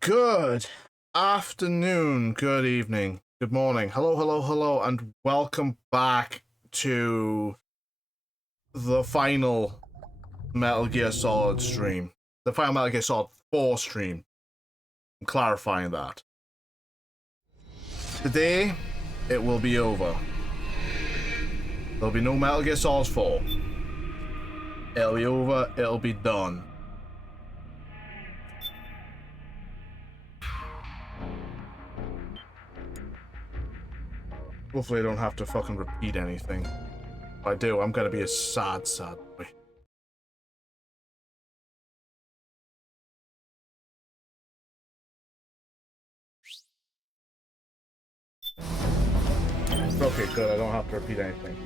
Good afternoon, good evening, good morning, hello, and welcome back to the final Metal Gear Solid stream. The final Metal Gear Solid 4 stream. I'm clarifying that. Today, it will be over. There'll be no Metal Gear Solid 4. It'll be over, it'll be done. Hopefully I don't have to fucking repeat anything. If I do, I'm gonna be a sad boy. Okay, good, I don't have to repeat anything.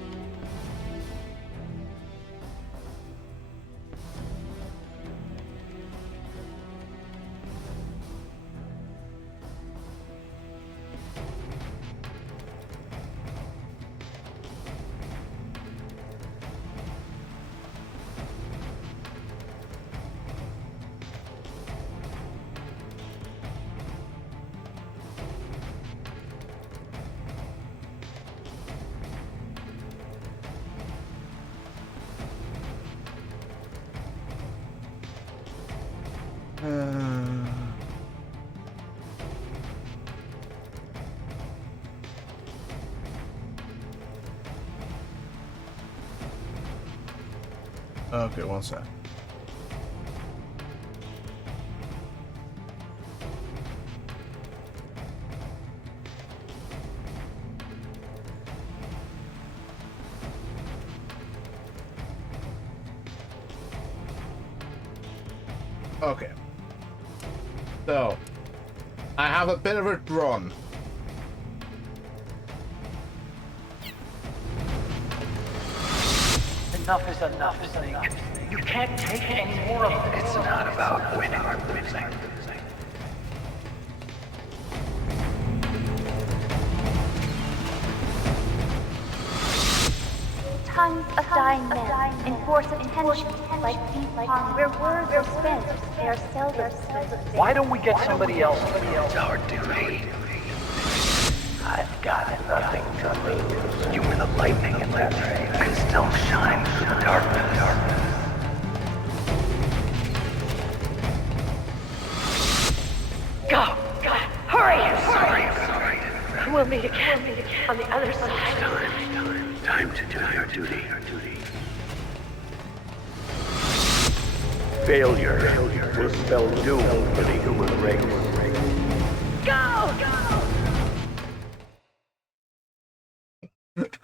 Okay, one sec. Okay. So, I have a bit of a run. Enough is enough, Snake. You can't take any more of this. It's not about winning or losing. Tons of dying men enforce attention like ping pong where words are spent, they are seldom spent. Why don't we get somebody else? It's our duty. I've got nothing to lose. You were the lightning in that ray. I can still shine through the darkness. Go! Hurry! Sorry. We'll meet again on the other side. Time to do your duty. Failure will spell doom for the human race. Go!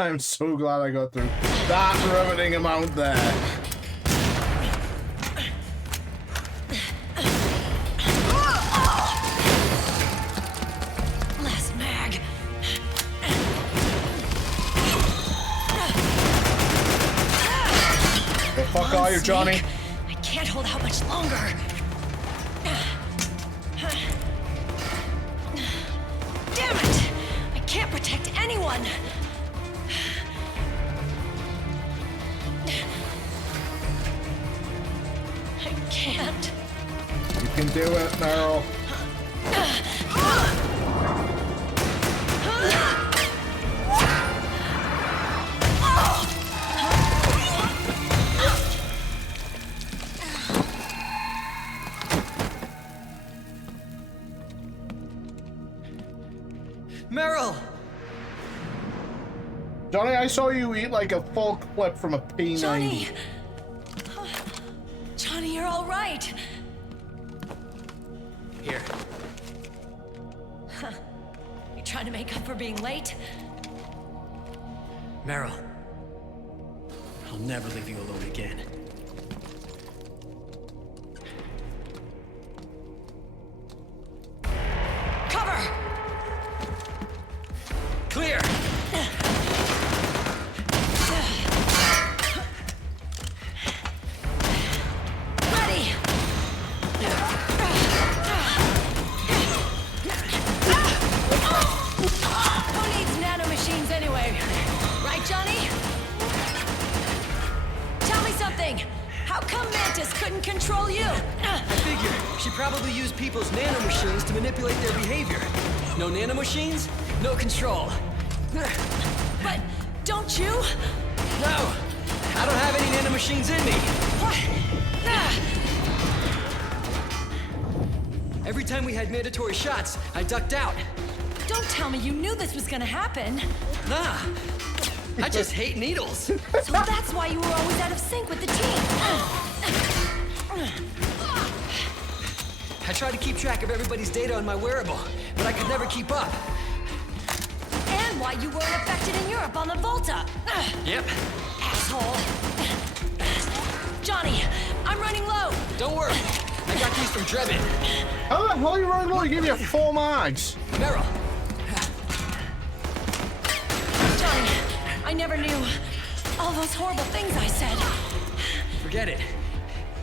I'm so glad I got through that riveting amount there. Last mag. The fuck are you, Johnny? I can't hold out much longer. Damn it! I can't protect anyone. I can't. You can do it, Meryl. Meryl! Johnny, I saw you eat like a full clip from a P90. Johnny! Johnny, you're all right. Here. You trying to make up for being late? Meryl. I'll never leave you alone again. Cover! Clear! Ready! Who needs nanomachines anyway? Right, Johnny? Tell me something! How come Mantis couldn't control you? I figured she probably use people's nanomachines to manipulate their behavior. No nanomachines, no control. But don't you? No, I don't have any nanomachines in me. What? Every time we had mandatory shots, I ducked out. Don't tell me you knew this was gonna happen. Nah, I just hate needles. So that's why you were always out of sync with the team. I tried to keep track of everybody's data on my wearable, but I could never keep up. And why you weren't affected in Europe on the Volta. Yep. Asshole. Johnny, I'm running low. Don't worry, I got these from Drebin. How the hell are you running low? You gave me 4 mags. Meryl, Johnny, I never knew. All those horrible things I said. forget it.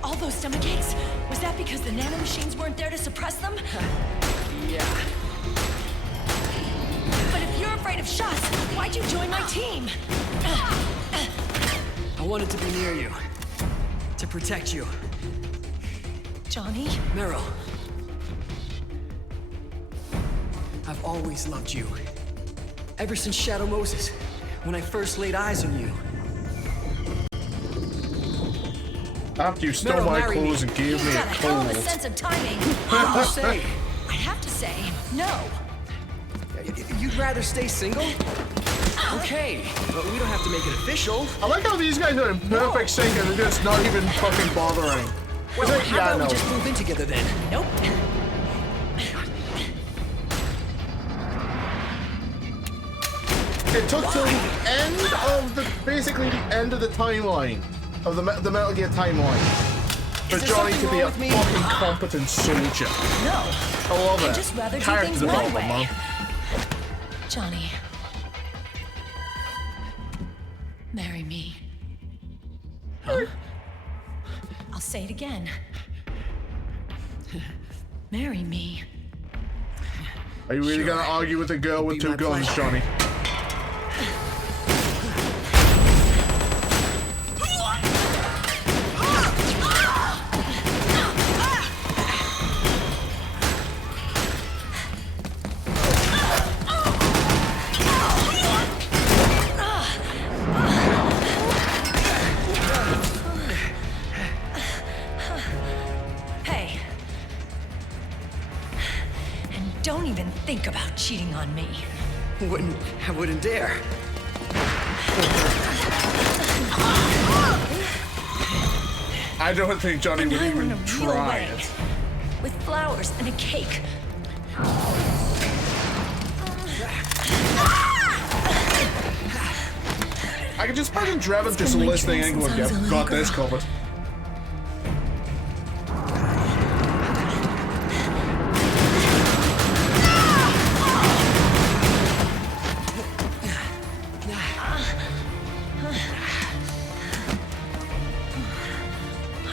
All those stomach aches? Was that because the nanomachines weren't there to suppress them? Yeah. But if you're afraid of shots, why'd you join my team? I wanted to be near you. To protect you. Johnny? Meryl. I've always loved you. Ever since Shadow Moses, when I first laid eyes on you. After you stole Meryl, my marry clothes me. and gave You've me a got a hell of a cold. sense of timing. What do you say? I have to say, no. You'd rather stay single? Okay, but we don't have to make it official. I like how these guys are in perfect sync and they're just not even fucking bothering. Well, Is it? how Yeah, about no. we just move in together then? Nope. It took till the end of the, basically the end of the timeline, of the Metal Gear timeline, for Is there Johnny to something be a wrong with me? fucking competent soldier. No. I love it. I'd just rather do Character things my development, way. man. Johnny. Marry me. Huh? I'll say it again. Marry me. Are you really Sure. gonna argue with a girl with Be 2 my guns, pleasure. Johnny? Hey. And don't even think about cheating on me. I wouldn't dare. I don't think Johnny And would I even want a real try way. it. With flowers and a cake. I can just imagine Drebin just been my listening dream and going, since I was "Yep, a little got this girl." covered."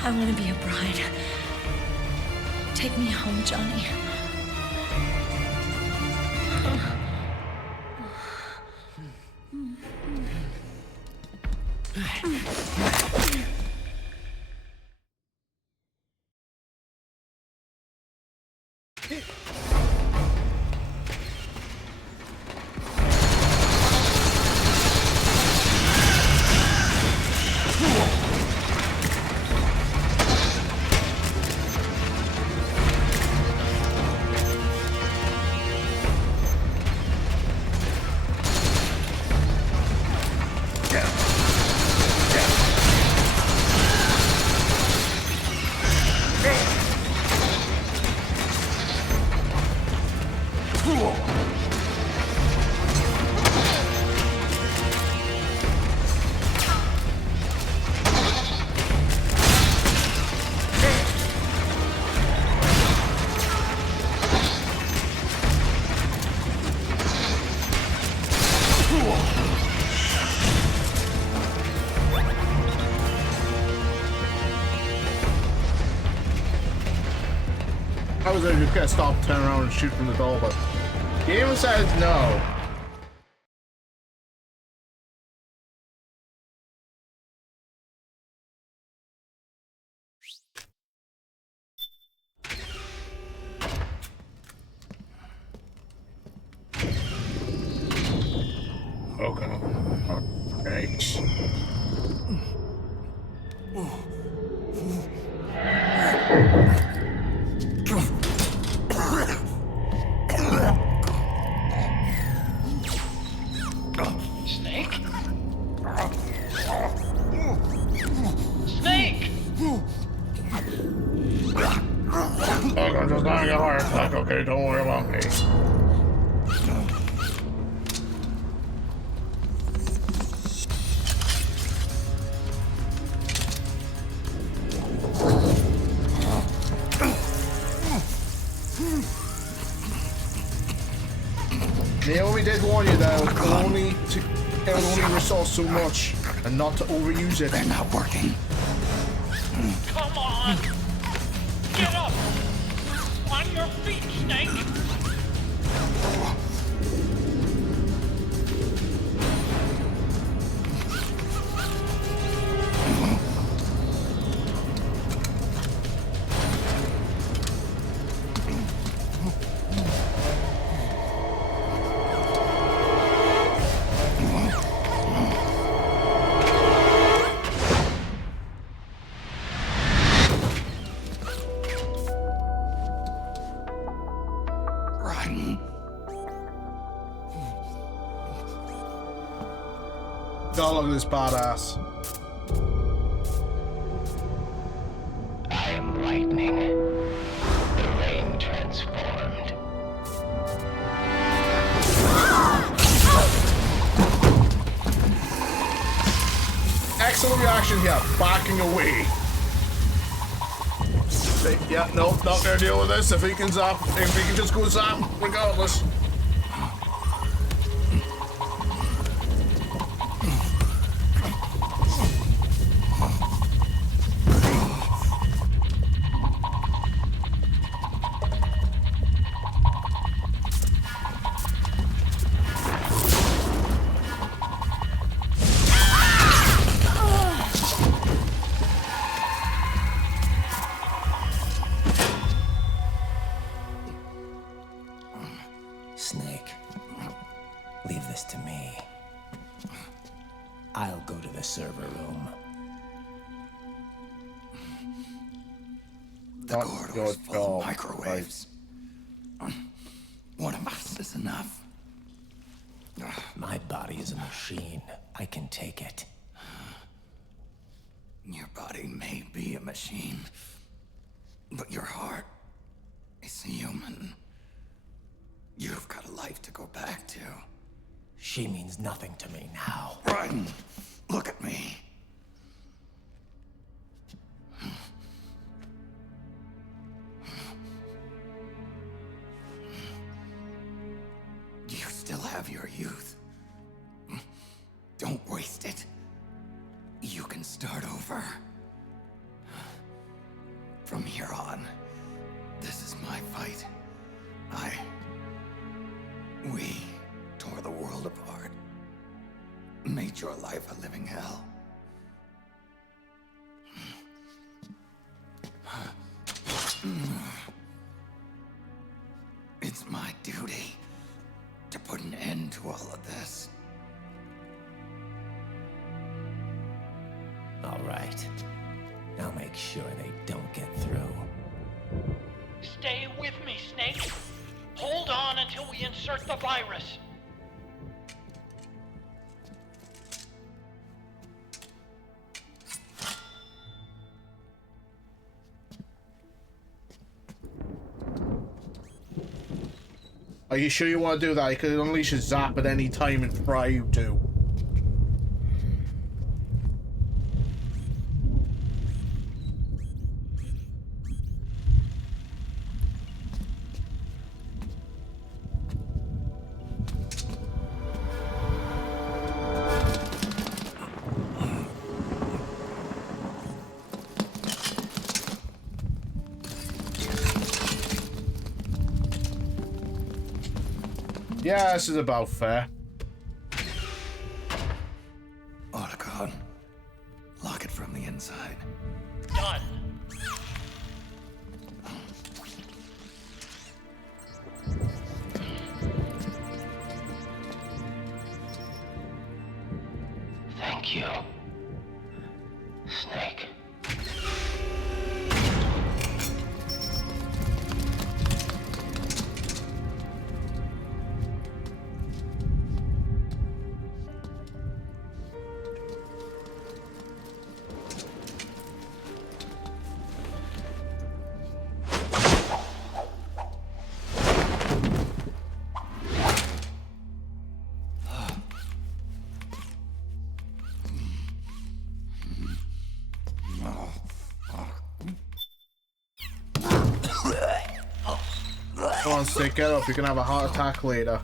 I want to be a bride. Take me home, Johnny. I was just gonna stop, turn around, and shoot from the door, but game says no. Okay. Thanks. Snake? Snake! I'm just having a heart attack, okay? Don't worry about me. Naomi did warn you though, it will only resource so much, and not to overuse it. They're not working. Come on! Get up! On your feet, Snake! God, look at this badass. I am lightning. The rain transformed. Excellent reaction here, backing away. Yeah, no, not gonna deal with this. If he can zap, if he can just go zap, regardless. Snake, leave this to me. I'll go to the server room. The Not corridor's your full job, of microwaves. One of us is enough. My body is a machine. I can take it. Your body may be a machine, but your heart is human. You've got a life to go back to. She means nothing to me now. Ryan, look at me. You still have your youth. Don't waste it. You can start over. From here on, this is my fight. We tore the world apart. Made your life a living hell. It's my duty to put an end to all of this. All right. I'll make sure they don't get through. Stay with me, Snake. Hold on until we insert the virus. Are you sure you want to do that? You could unleash a zap at any time and try you to. Yeah, this is about fair. Otacon, lock it from the inside. Done. Come on, Snake, get up. You can have a heart attack later.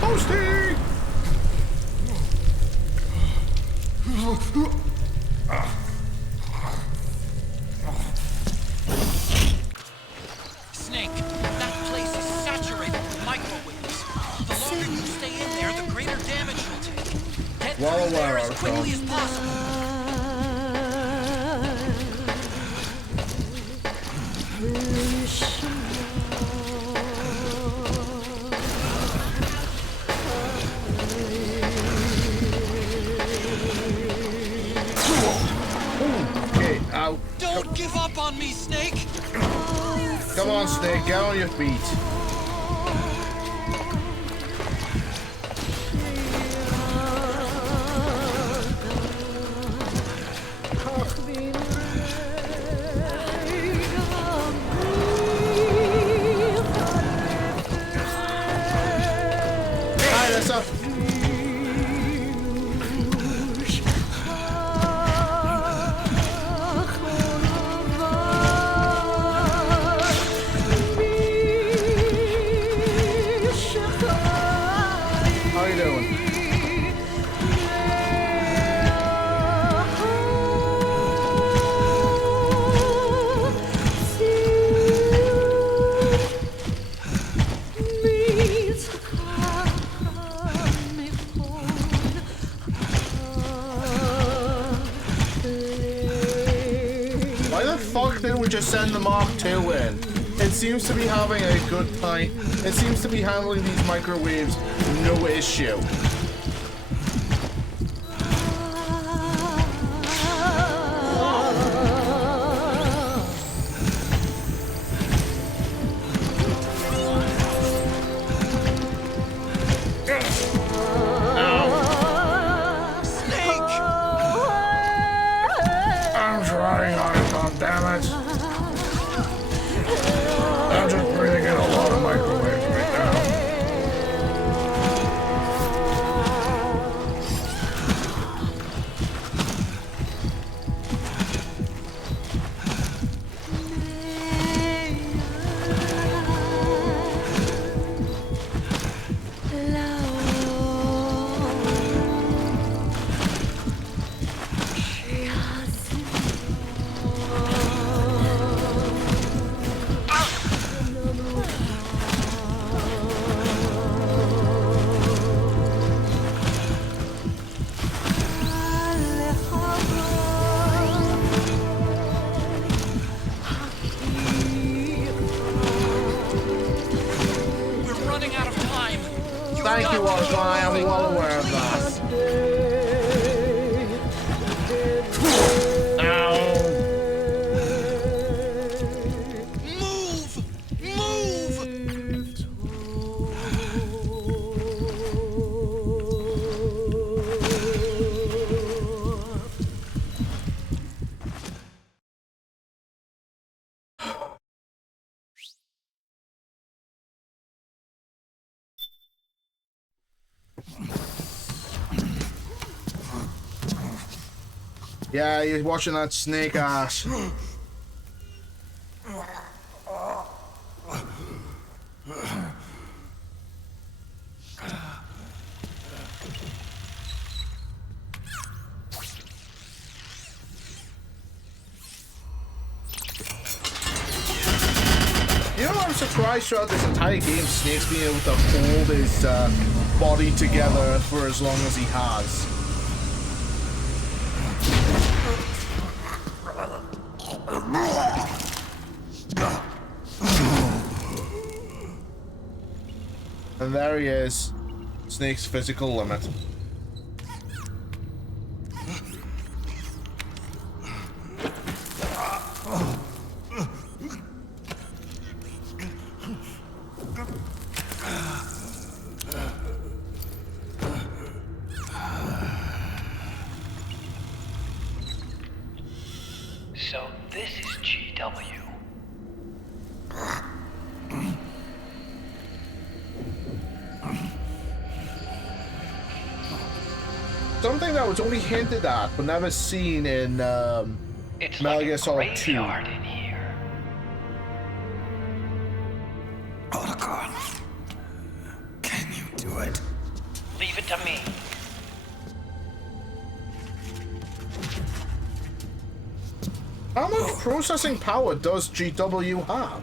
Posty! Snake, that place is saturated with microwaves. The longer you stay in there, the greater damage you'll take. Get through there as quickly as possible. Okay, out. Don't give up on me, Snake! Come on, Snake, get on your feet. Hi, Nessa. How you doing? Why the fuck didn't we just send the Mark II in? It seems to be having a good time. It seems to be handling these microwaves no issue. Snake! I'm trying on it, goddammit. I'm just breathing in a lot of microwaves right now. We're running out of time. Thank you, Osman. I am well aware of that. Ow. Move! Move! Yeah, you're watching that snake ass. You know, I'm surprised throughout this entire game, Snake's been able to hold his body together for as long as he has. And there he is, Snake's physical limit. something that was only hinted at but never seen in It's Metal like Gear a Solid 2. graveyard in here. Otacon, can you do it? Leave it to me. How much processing power does GW have?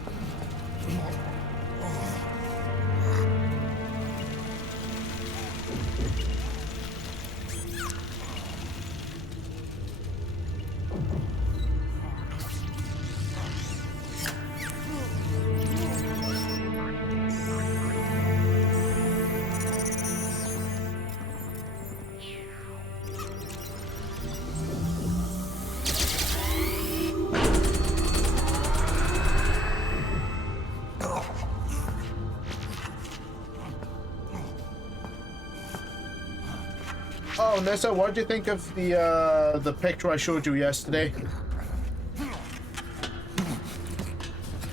Oh, Nessa, what did you think of the picture I showed you yesterday?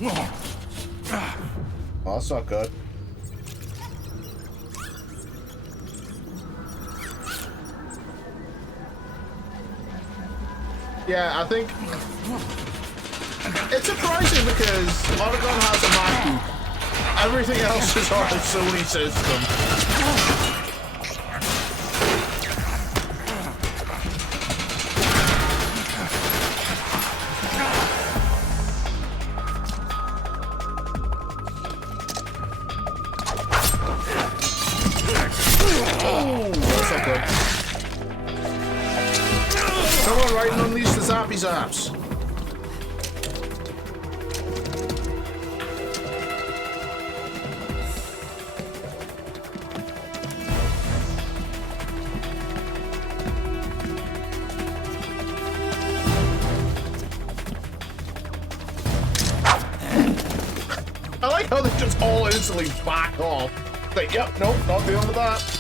Well, that's not good. Yeah, I think it's surprising because Otacon has a MacBook. Everything else is on a Sony system. Someone right and unleash the zappy zaps. I like how they just all instantly back off. Like, yep, nope, not dealing with that.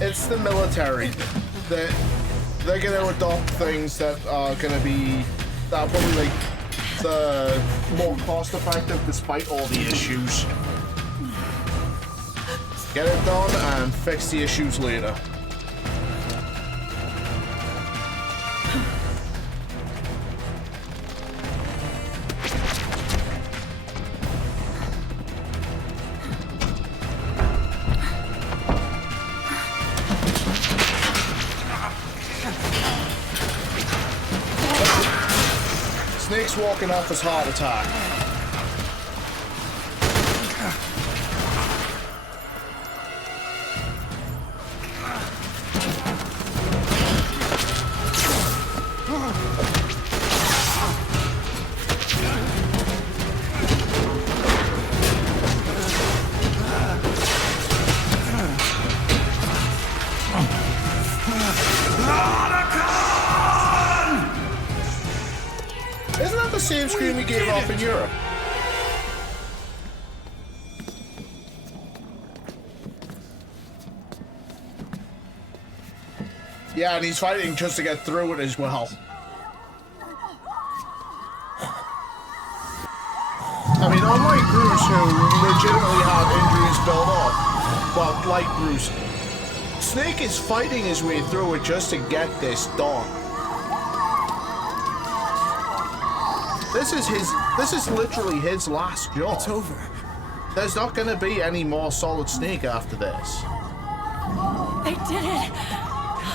It's the military. They're gonna adopt things that are gonna be probably like the more cost effective despite all the issues. Get it done and fix the issues later. Snake's walking off his heart attack. Isn't that the same scream we gave off in Europe? Yeah, and he's fighting just to get through it as well. I mean, unlike Bruce, who legitimately had injuries built up, well, like Bruce, Snake is fighting his way through it just to get this done. This is literally his last job. It's over. There's not gonna be any more Solid Snake after this. I did it!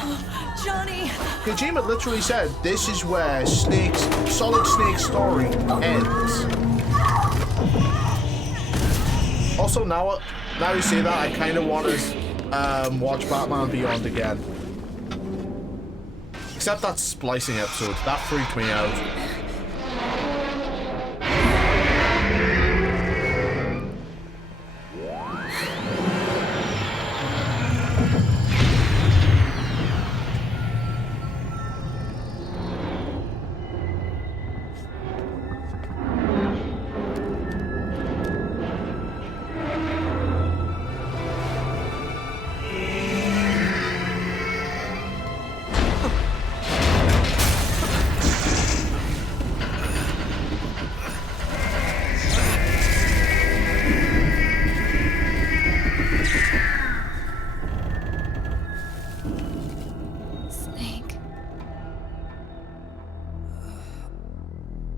Oh, Johnny! Kojima literally said this is where Solid Snake's story ends. Also, now you say that, I kind of want to watch Batman Beyond again. Except that splicing episode, that freaked me out.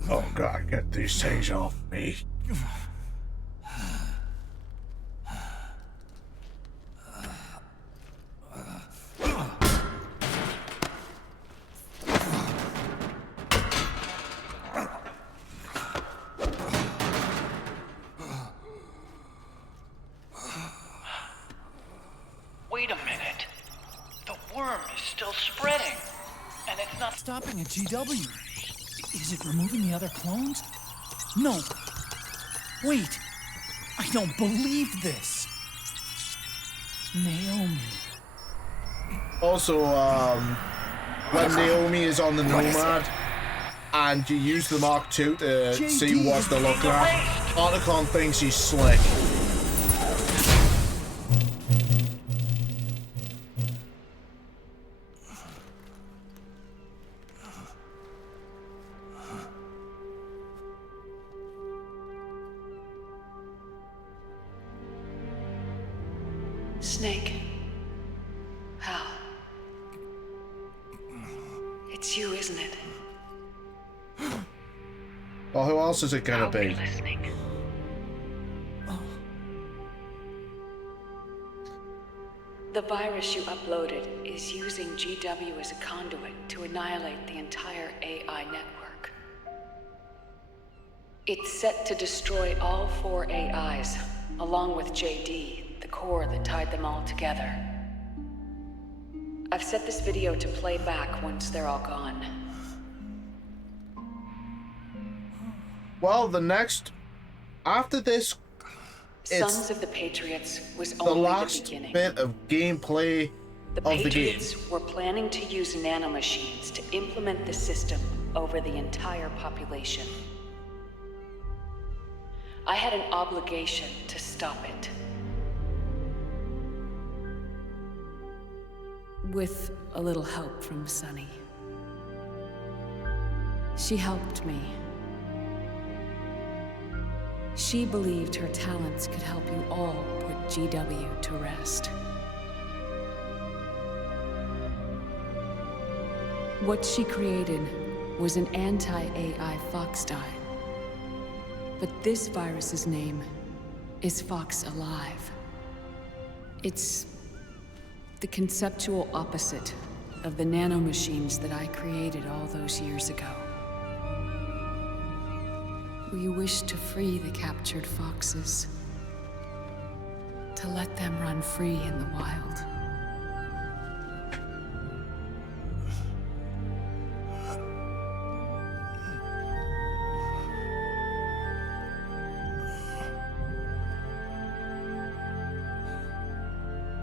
Oh god, get these things off me. Wait a minute. The worm is still spreading. And it's not Stopping at GW. Is it removing the other clones? No. Wait. I don't believe this. Naomi. Also, when Naomi is on the Nomad and you use the Mark II to see what they look like, Otacon thinks he's slick. Snake. Hal. It's you, isn't it? Well, who else is it gonna be? Listening. The virus you uploaded is using GW as a conduit to annihilate the entire AI network. It's set to destroy all 4 AIs, along with JD, the core that tied them all together. I've set this video to play back once they're all gone. Well, the next... After this, Sons it's of the Patriots was the only the last beginning. bit of gameplay The of the game. Patriots were planning to use nanomachines to implement the system over the entire population. I had an obligation to stop it. With a little help from Sunny. She helped me. She believed her talents could help you all put GW to rest. What she created was an anti-AI fox dye. But this virus's name is Fox Alive. It's the conceptual opposite of the nanomachines that I created all those years ago. We wish to free the captured foxes, to let them run free in the wild.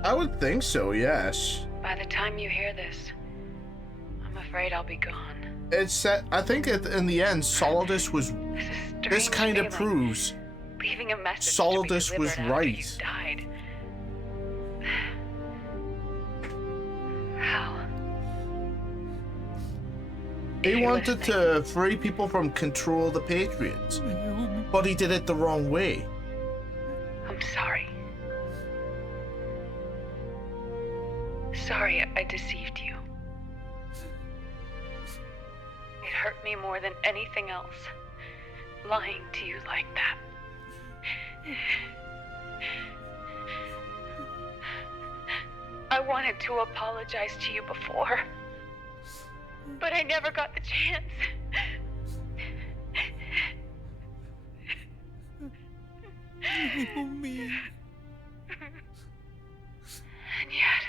I would think so, yes. By the time you hear this, I'm afraid I'll be gone. It's set. I think in the end, Solidus was. This kind of proves Leaving a message Solidus was right. You died. How? He wanted to free people from control of the Patriots, but he did it the wrong way. I'm sorry. Sorry I deceived you. It hurt me more than anything else, lying to you like that. I wanted to apologize to you before, but I never got the chance. Naomi. And yet,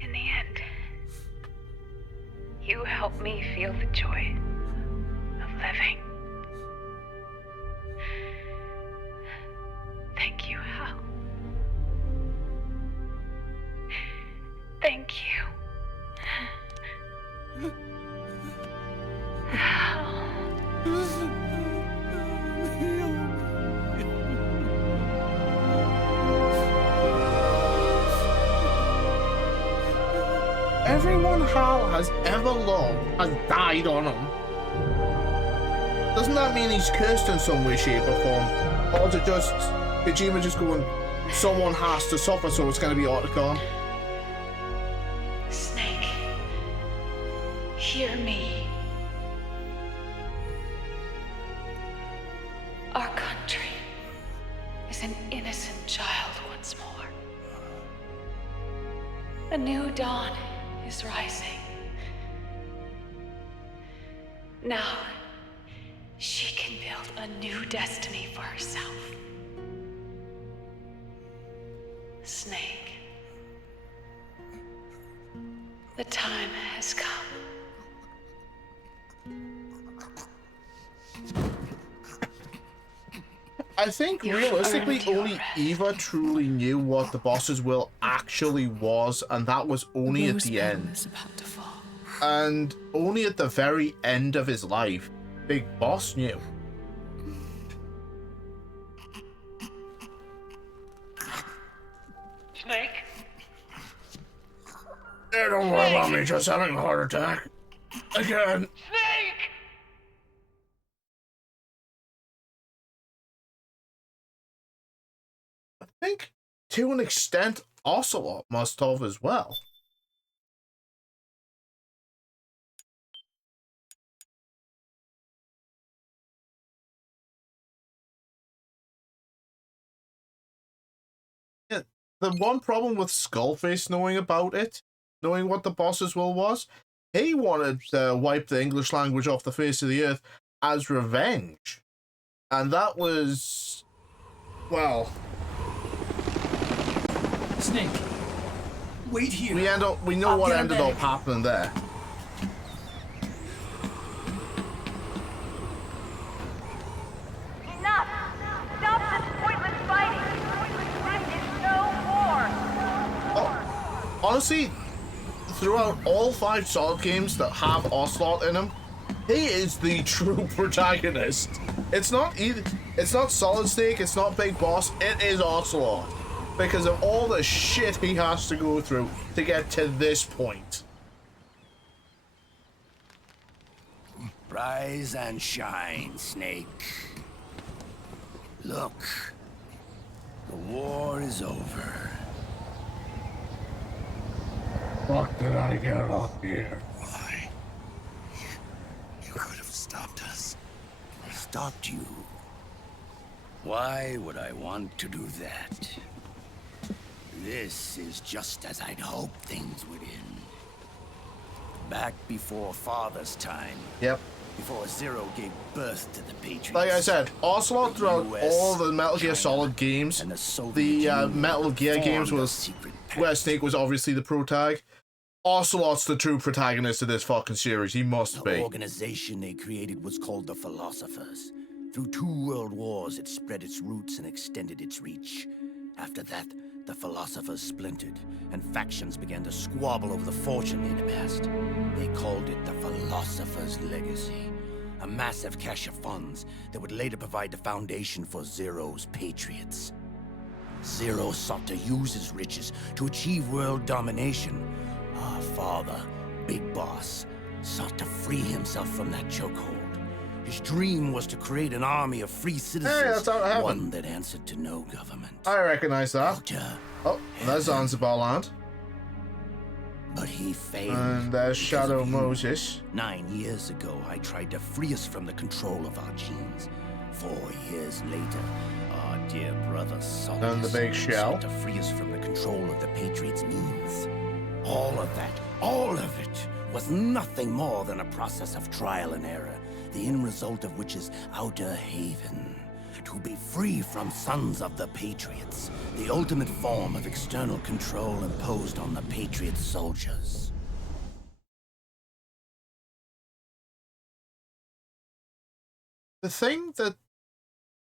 in the end, you helped me feel the joy of living. Thank you, Hal. Thank you. Hal. Everyone Hal has ever loved has died on him. Doesn't that mean he's cursed in some way, shape, or form? Or is it just Kojima just going, someone has to suffer, so it's going to be Otacon? Snake, hear me. A new dawn is rising. Now, she can build a new destiny for herself. Snake. The time has come. I think realistically only Eva truly knew what the boss's will actually was, and that was only at the end. Is about to fall. And only at the very end of his life, Big Boss knew. Snake? Hey, don't worry about me, just having a heart attack. Again. Snake! I think, to an extent, Ocelot must have as well. Yeah, the one problem with Skullface knowing about it, knowing what the boss's will was, he wanted to wipe the English language off the face of the earth as revenge. And that was, well, Snake, wait here. we know what ended up happening there. Enough! Stop this pointless fighting! This is no war! Honestly, throughout all 5 Solid games that have Ocelot in them, he is the true protagonist. It's not Solid Snake, it's not Big Boss, it is Ocelot. Because of all the shit he has to go through to get to this point. Rise and shine, Snake. Look, the war is over. Fuck did I get up here? Why? You could have stopped us. Stopped you. Why would I want to do that? This is just as I'd hoped things would end. Back before Father's time. Yep. Before Zero gave birth to the Patriots. Like I said, Ocelot throughout all the Metal Gear Solid games, the Metal Gear games was where Snake was obviously the protag. Ocelot's the true protagonist of this fucking series. He must be. The organization they created was called the Philosophers. Through 2 world wars, it spread its roots and extended its reach. After that, the Philosophers splintered, and factions began to squabble over the fortune they'd amassed. They called it the Philosopher's Legacy, a massive cache of funds that would later provide the foundation for Zero's Patriots. Zero sought to use his riches to achieve world domination. Our father, Big Boss, sought to free himself from that chokehold. His dream was to create an army of free citizens, that's how it happened. one that answered to no government. I recognize that. Oh, there's Zanzibar land. But he failed. And there's because Shadow of you. Moses. 9 years ago, I tried to free us from the control of our genes. 4 years later, our dear brother Solid And the big shell. sought to free us from the control of the Patriots' means. All of it, was nothing more than a process of trial and error, the end result of which is Outer Haven. To be free from sons of the Patriots, the ultimate form of external control imposed on the Patriot soldiers. The thing that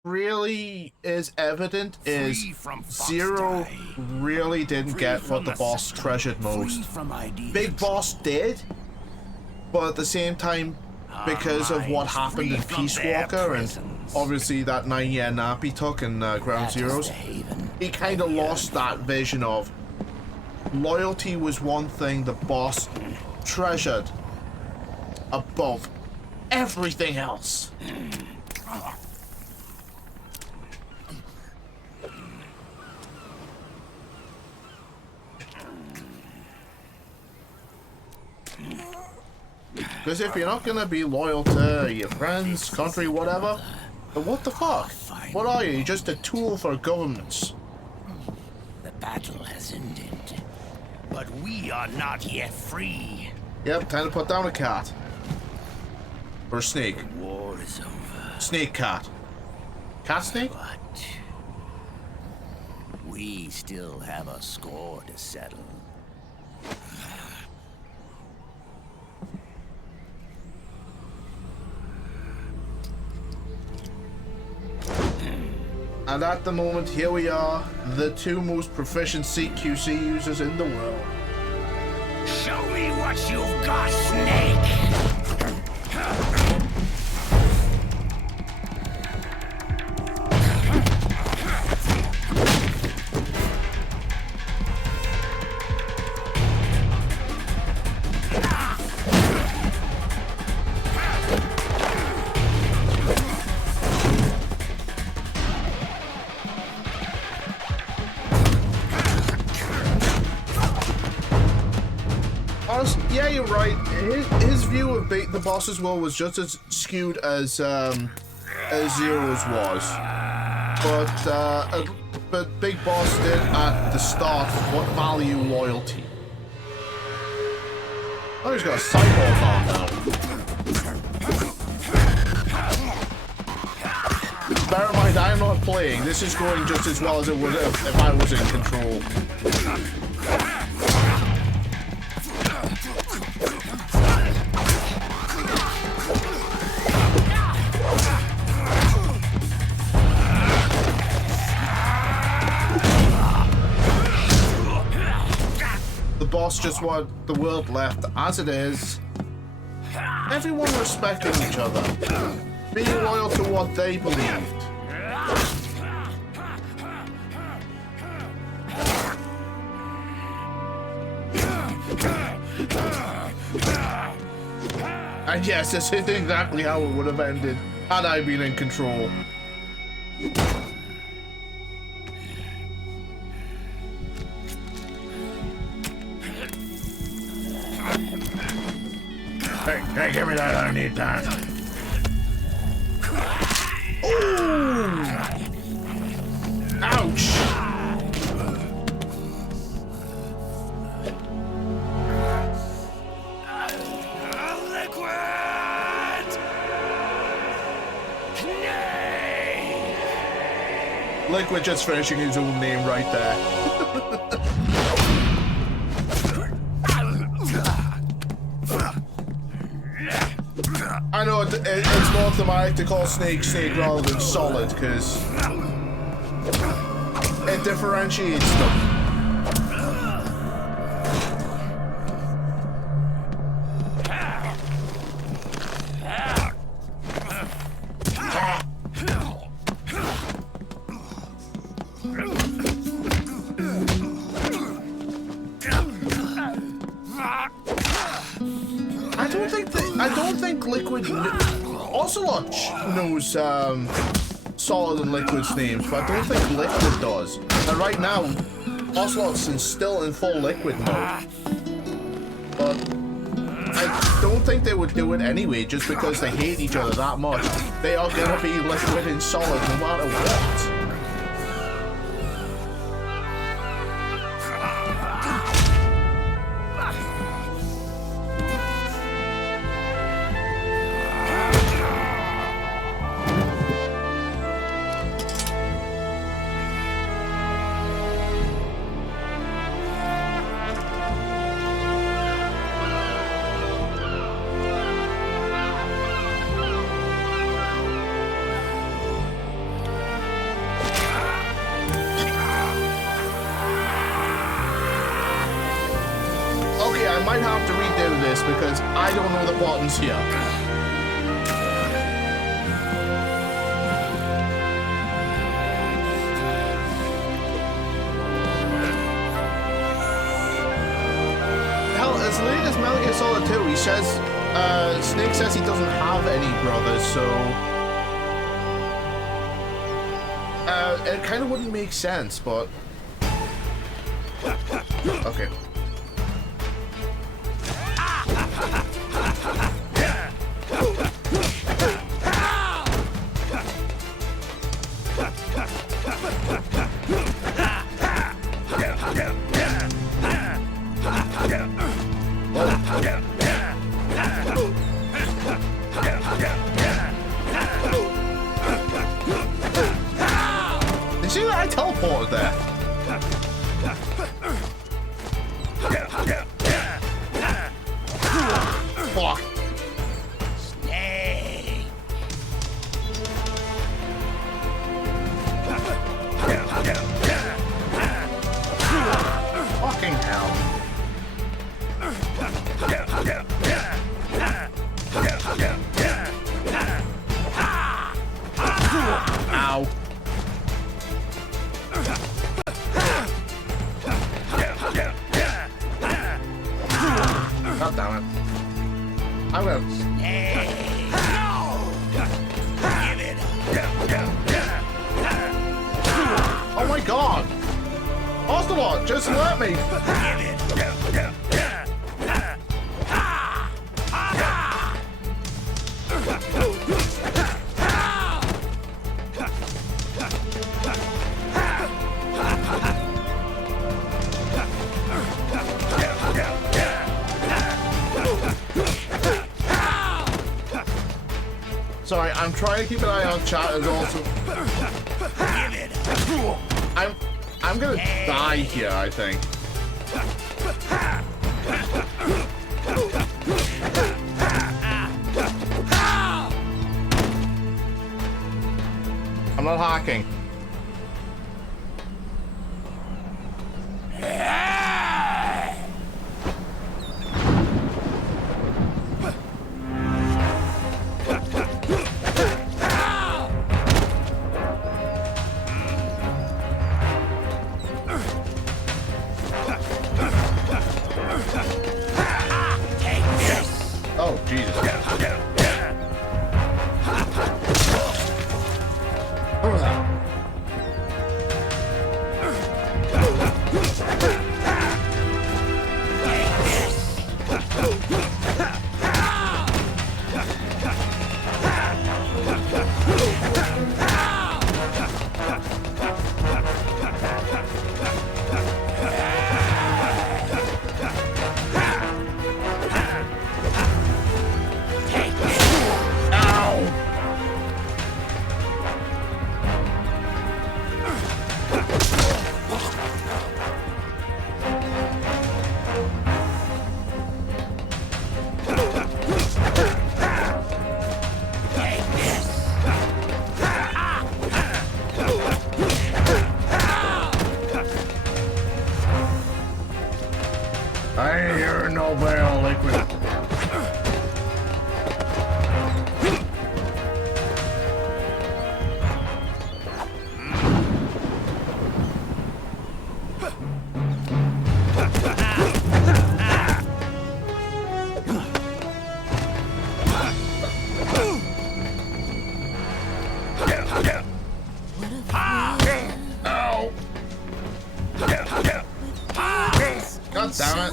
really is evident is Free from Zero Fox-Die. really didn't Free get from what the boss system. treasured Free most. from ID Big control. Boss did, but at the same time, because of what minds happened free in from Peace their Walker and prisons. obviously that 9-year nap he took in Ground That is Zeroes, the haven he kind of of lost that vision of loyalty was one thing the boss treasured above everything else. Because if you're not gonna be loyal to your friends, country, whatever, then what the fuck? What are you? You're just a tool for governments. The battle has ended, but But we are not yet free. Yep, time to put down a cat. Or a snake. The war is over. Snake cat. Cat snake? But we still have a score to settle. And at the moment, here we are, the two most proficient CQC users in the world. Show me what you've got, Snake! Yeah, you're right. His view of the boss's world was just as skewed as Zero's was, but Big Boss did at the start value loyalty. Oh, he's got a cyborg arm now. Bear in mind, I'm not playing. This is going just as well as it would if I was in control. Boss just want the world left as it is. Everyone respecting each other, being loyal to what they believed. And yes, this is exactly how it would have ended had I been in control. Hey, give me that, I need that. Ooh! Ouch! Liquid just finishing his own name right there. I know it's more thematic to call Snake Snake rather than Solid, because it differentiates them. I don't think Liquid Ocelot knows Solid and Liquid's names, but I don't think Liquid does. And right now, Ocelot's still in full Liquid mode. But I don't think they would do it anyway, just because they hate each other that much. They are gonna be Liquid and Solid no matter what. I might have to redo this because I don't know the buttons here. Hell, as late as Metal Gear Solid 2, he says, Snake says he doesn't have any brothers, so it kind of wouldn't make sense, but okay. fuck. Snake. Fucking hell. Ow. God damn it. I'm gonna... Oh my god! Ocelot, just let me! Sorry, I'm trying to keep an eye on chat as also. I'm gonna die here, I think. I'm not hacking. Oh, Jesus. What was that? I hear no barrel liquid. Ow. God damn it.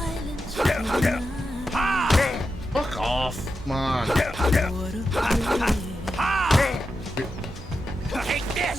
Fuck off, man. Take this!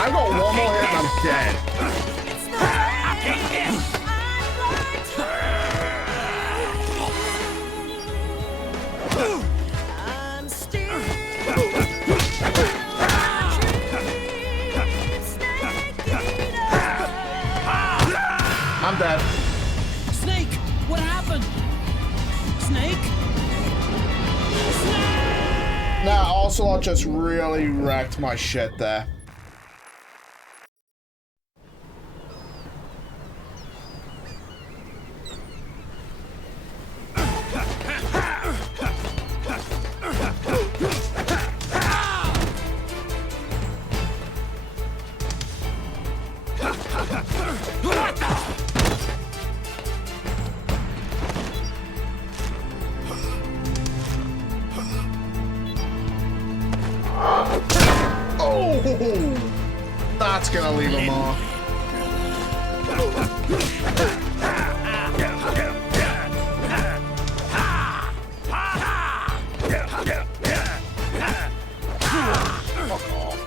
I got one more hit and I'm dead. I'm dead. Snake, what happened? Snake? Nah, Ocelot just really wrecked my shit there. That's gonna leave a mark. Fuck off.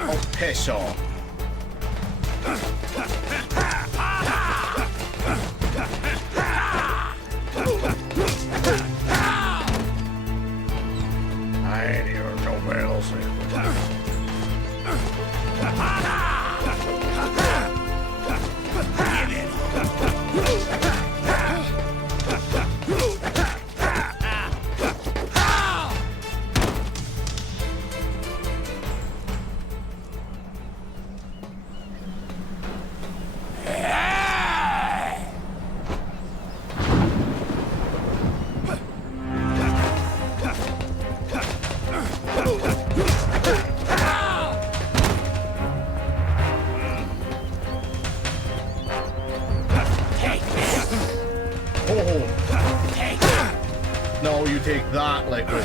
Oh, piss off. I ain't even know where else No, you take that liquid.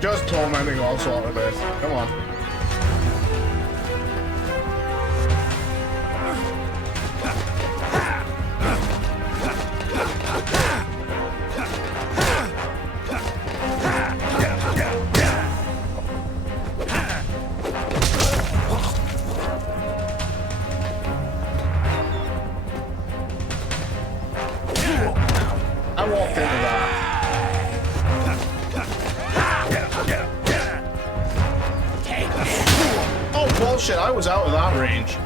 Just tormenting Ocelot a bit. Come on. I walked into that. Oh, bullshit, I was out of that range.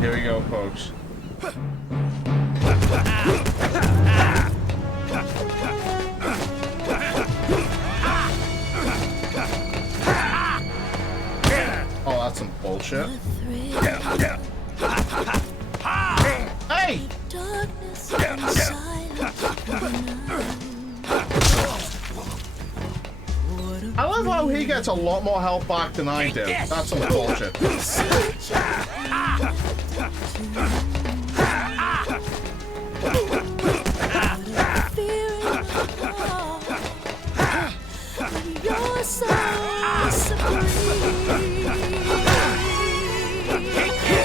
Here we go, folks. Oh, that's some bullshit. Hey! I love how he gets a lot more health back than I do. That's some bullshit. You're so supreme.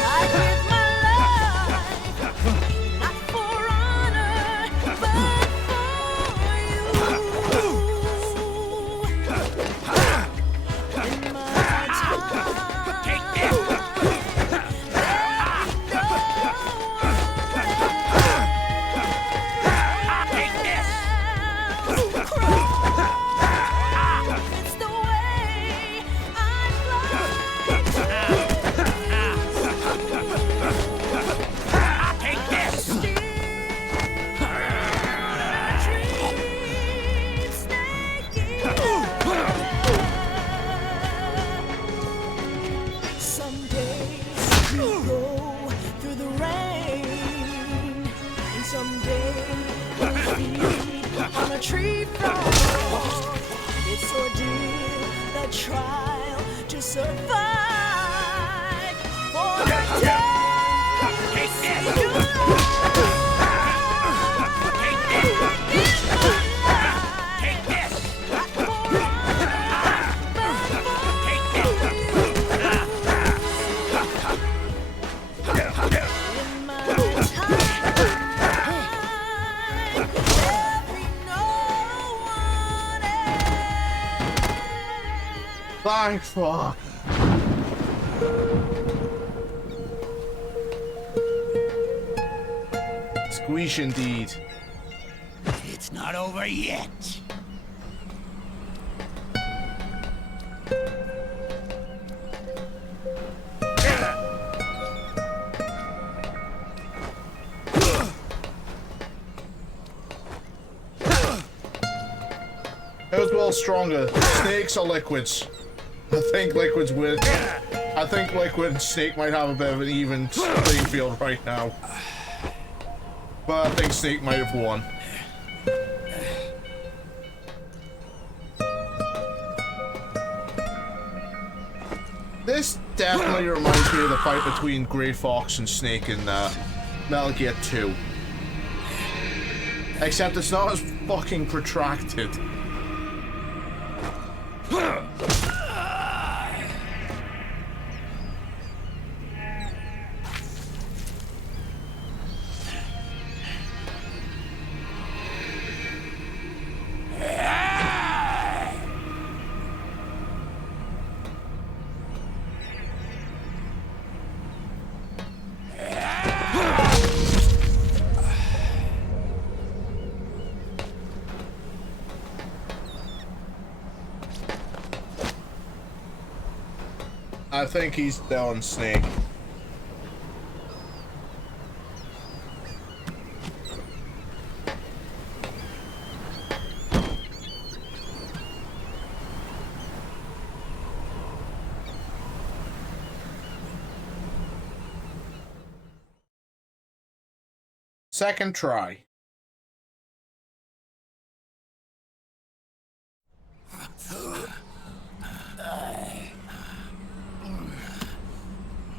I give my life, not for honor, but tree from its ordeal, the trial to survive for the taste you Thank fuck. Squeeze indeed. It's not over yet. Who's well stronger? Snakes or liquids? I think liquids win. I think liquid and snake might have a bit of an even playing field right now. But I think snake might have won. This definitely reminds me of the fight between Grey Fox and Snake in Metal Gear 2. Except it's not as fucking protracted. I think he's down Snake. Second try.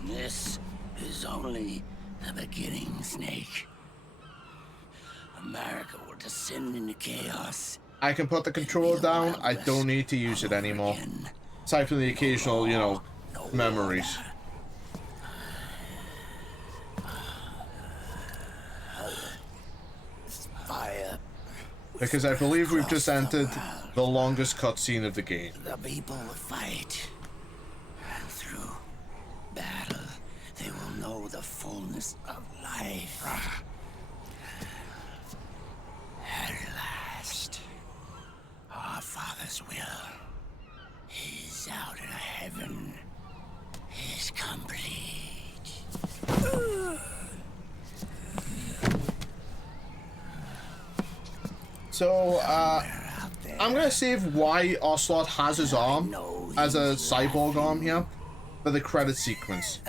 This is only the beginning, Snake. America will descend into chaos. I can put the controller down. I don't need to use it anymore. Aside from the occasional, you know, memories. Fire. Because I believe we've just entered the longest cutscene of the game. The people will fight. And through battle, they will know the fullness of life. At last, our Father's will is out in heaven is complete. So, I'm gonna save why Ocelot has his arm as a cyborg arm here for the credit sequence.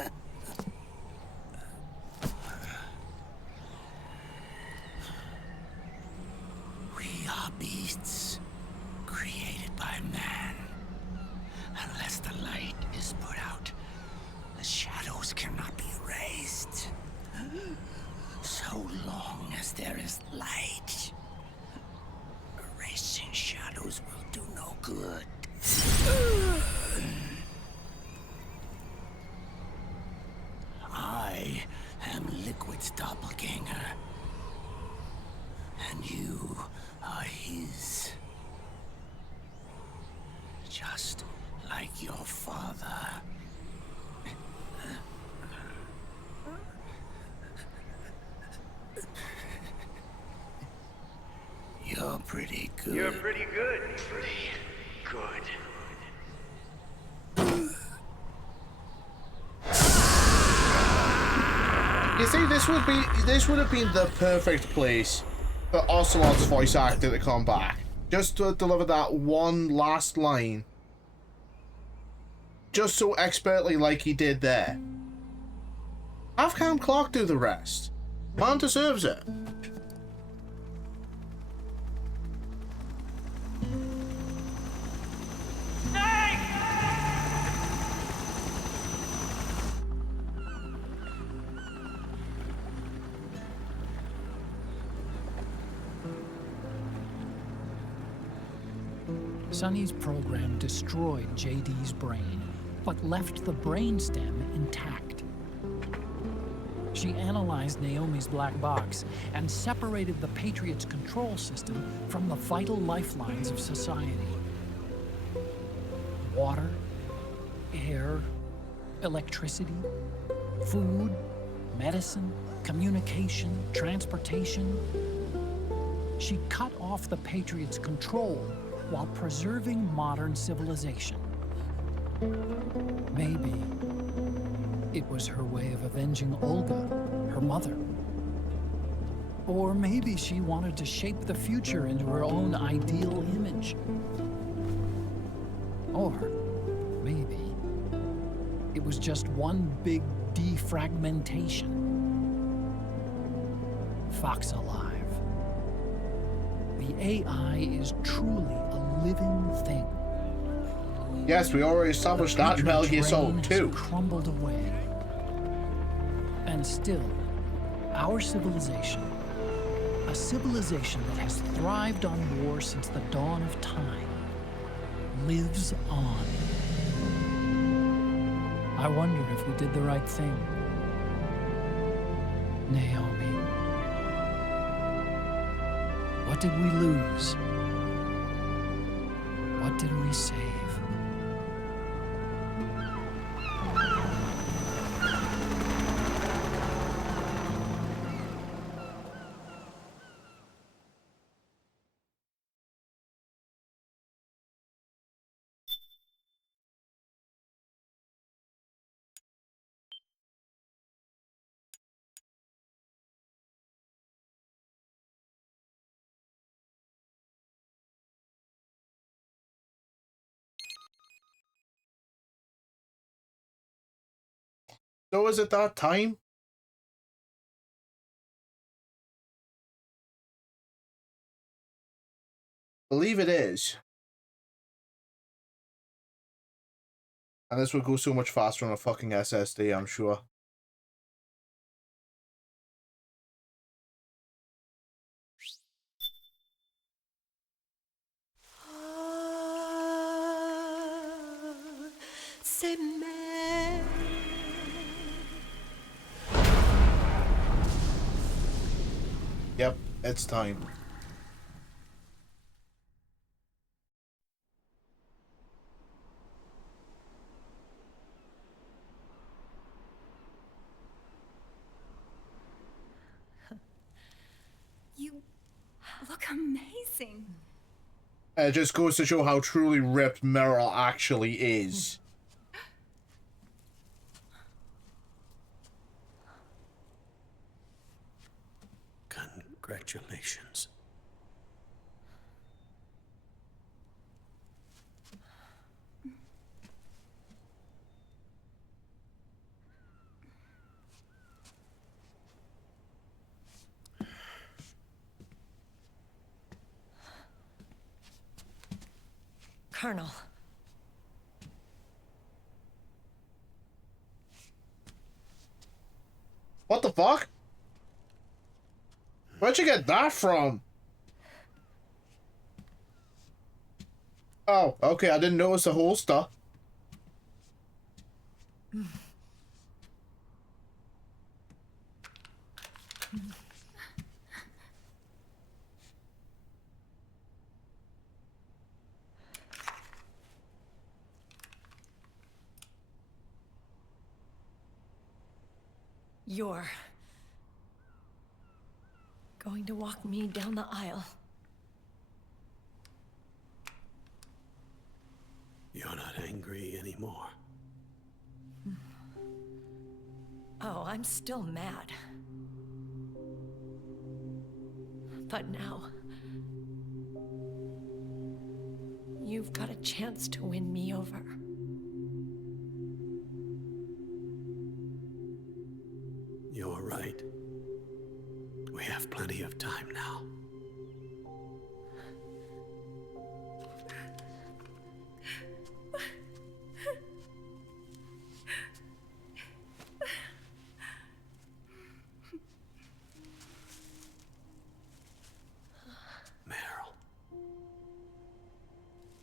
We are beasts created by man. Unless the light is put out, the shadows cannot be erased. So long as there is light, erasing shadows will do no good. I am Liquid's doppelganger, and you are his. Just like your father. You're pretty good. You're pretty good. Pretty good. You see, this would have been the perfect place for Ocelot's voice actor to come back. Just to deliver that one last line. Just so expertly like he did there. Have Cam Clark do the rest. Man deserves it. Sonny's program destroyed JD's brain, but left the brainstem intact. She analyzed Naomi's black box and separated the Patriots' control system from the vital lifelines of society. Water, air, electricity, food, medicine, communication, transportation. She cut off the Patriots' control while preserving modern civilization. Maybe it was her way of avenging Olga, her mother. Or maybe she wanted to shape the future into her own ideal image. Or maybe it was just one big defragmentation. Fox Alive. The AI is truly a living thing. Yes, we already established that in Metal Gear Solid 2. Crumbled away. And still, our civilization, a civilization that has thrived on war since the dawn of time, lives on. I wonder if we did the right thing. Naomi. What did we lose? What did we save? So is it that time? Believe it is. And this would go so much faster on a fucking SSD, I'm sure. Yep, it's time. You look amazing. It just goes to show how truly ripped Meryl actually is. Congratulations. Colonel. What the fuck? Where'd you get that from? Oh, okay, I didn't notice the holster. You're going to walk me down the aisle. You're not angry anymore. Oh, I'm still mad. But now, you've got a chance to win me over. You're right. We have plenty of time now.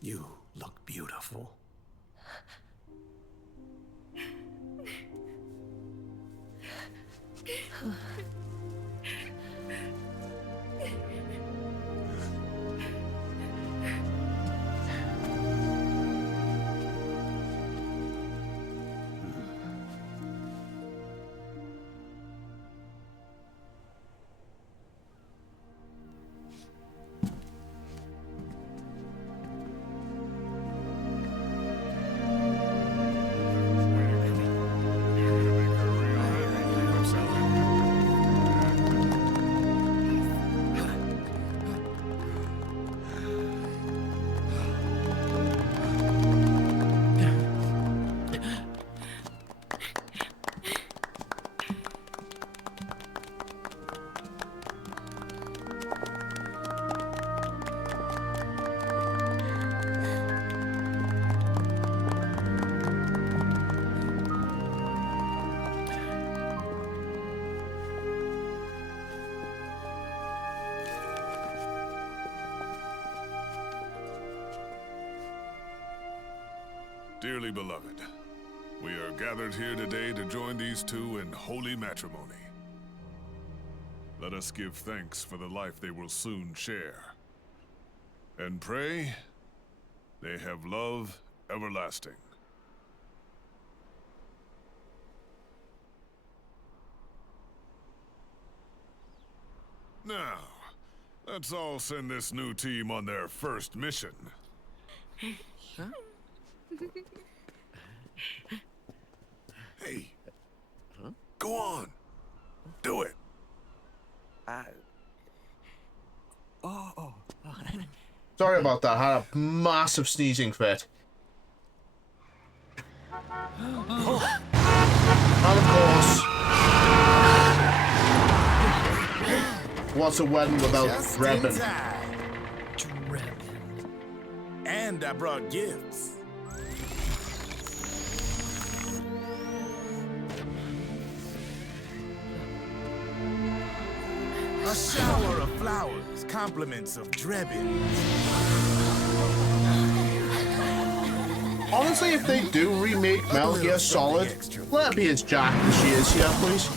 You look beautiful. Dearly beloved, we are gathered here today to join these two in holy matrimony. Let us give thanks for the life they will soon share, and pray they have love everlasting. Now, let's all send this new team on their first mission. Huh? Hey, go on, do it. Sorry about that. I had a massive sneezing fit. And of course, what's a wedding without Drebin? And I brought gifts. A shower of flowers, compliments of Drebin. Honestly, if they do remake Metal Gear Solid, let it be as Jack as she is here, please.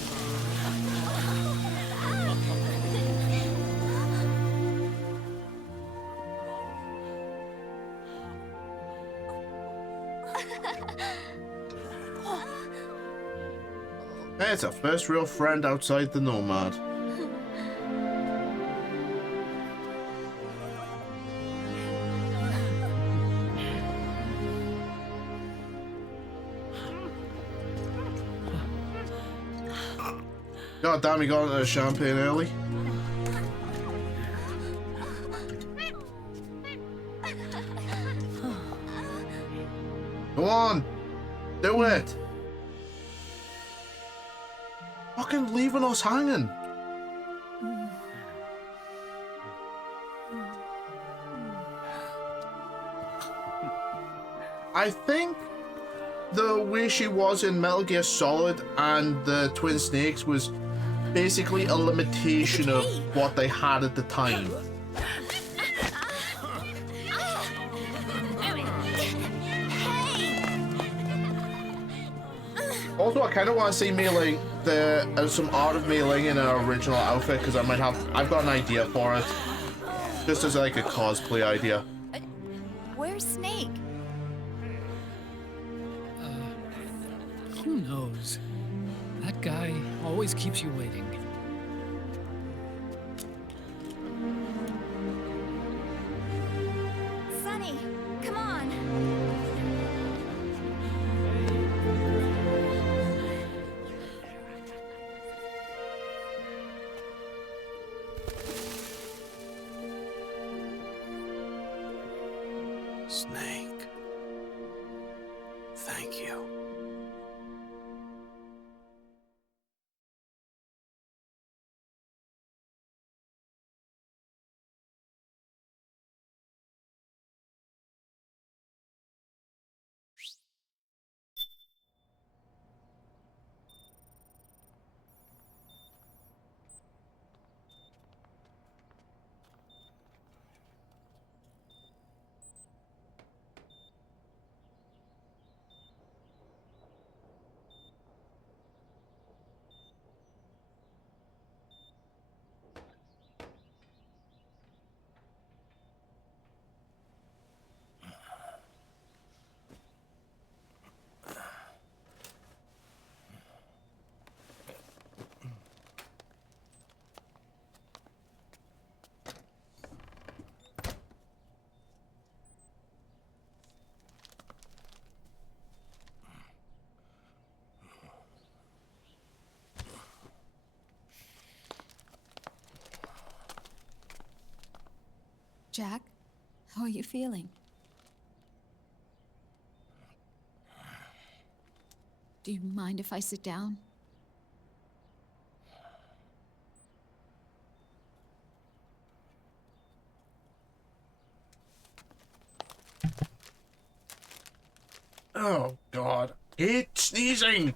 Hey, it's our first real friend outside the Nomad. God damn, he got into the champagne early. Go on, do it. Fucking leaving us hanging. I think the way she was in Metal Gear Solid and the Twin Snakes was basically a limitation of what they had at the time. Also, I kind of want to see Mei-Ling, some art of Mei-Ling in her original outfit, because I've got an idea for it. Just as like a cosplay idea. Where's Snake? Who knows? That guy always keeps you waiting. Sonny, come on. Snake. Thank you. Jack, how are you feeling? Do you mind if I sit down? Oh, God. It's sneezing!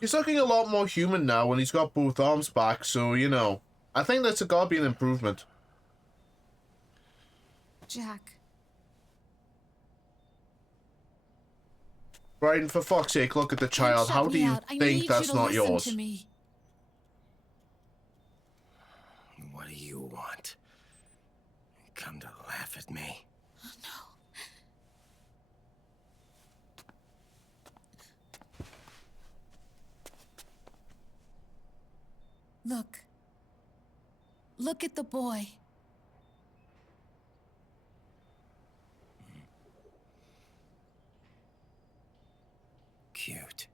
He's looking a lot more human now when he's got both arms back, so, you know. I think that's gotta be an improvement. Jack. Brian, for fuck's sake, look at the child. How do you think that's not yours? To me. What do you want? Come to laugh at me? Oh, no. Look. Look at the boy. Cute.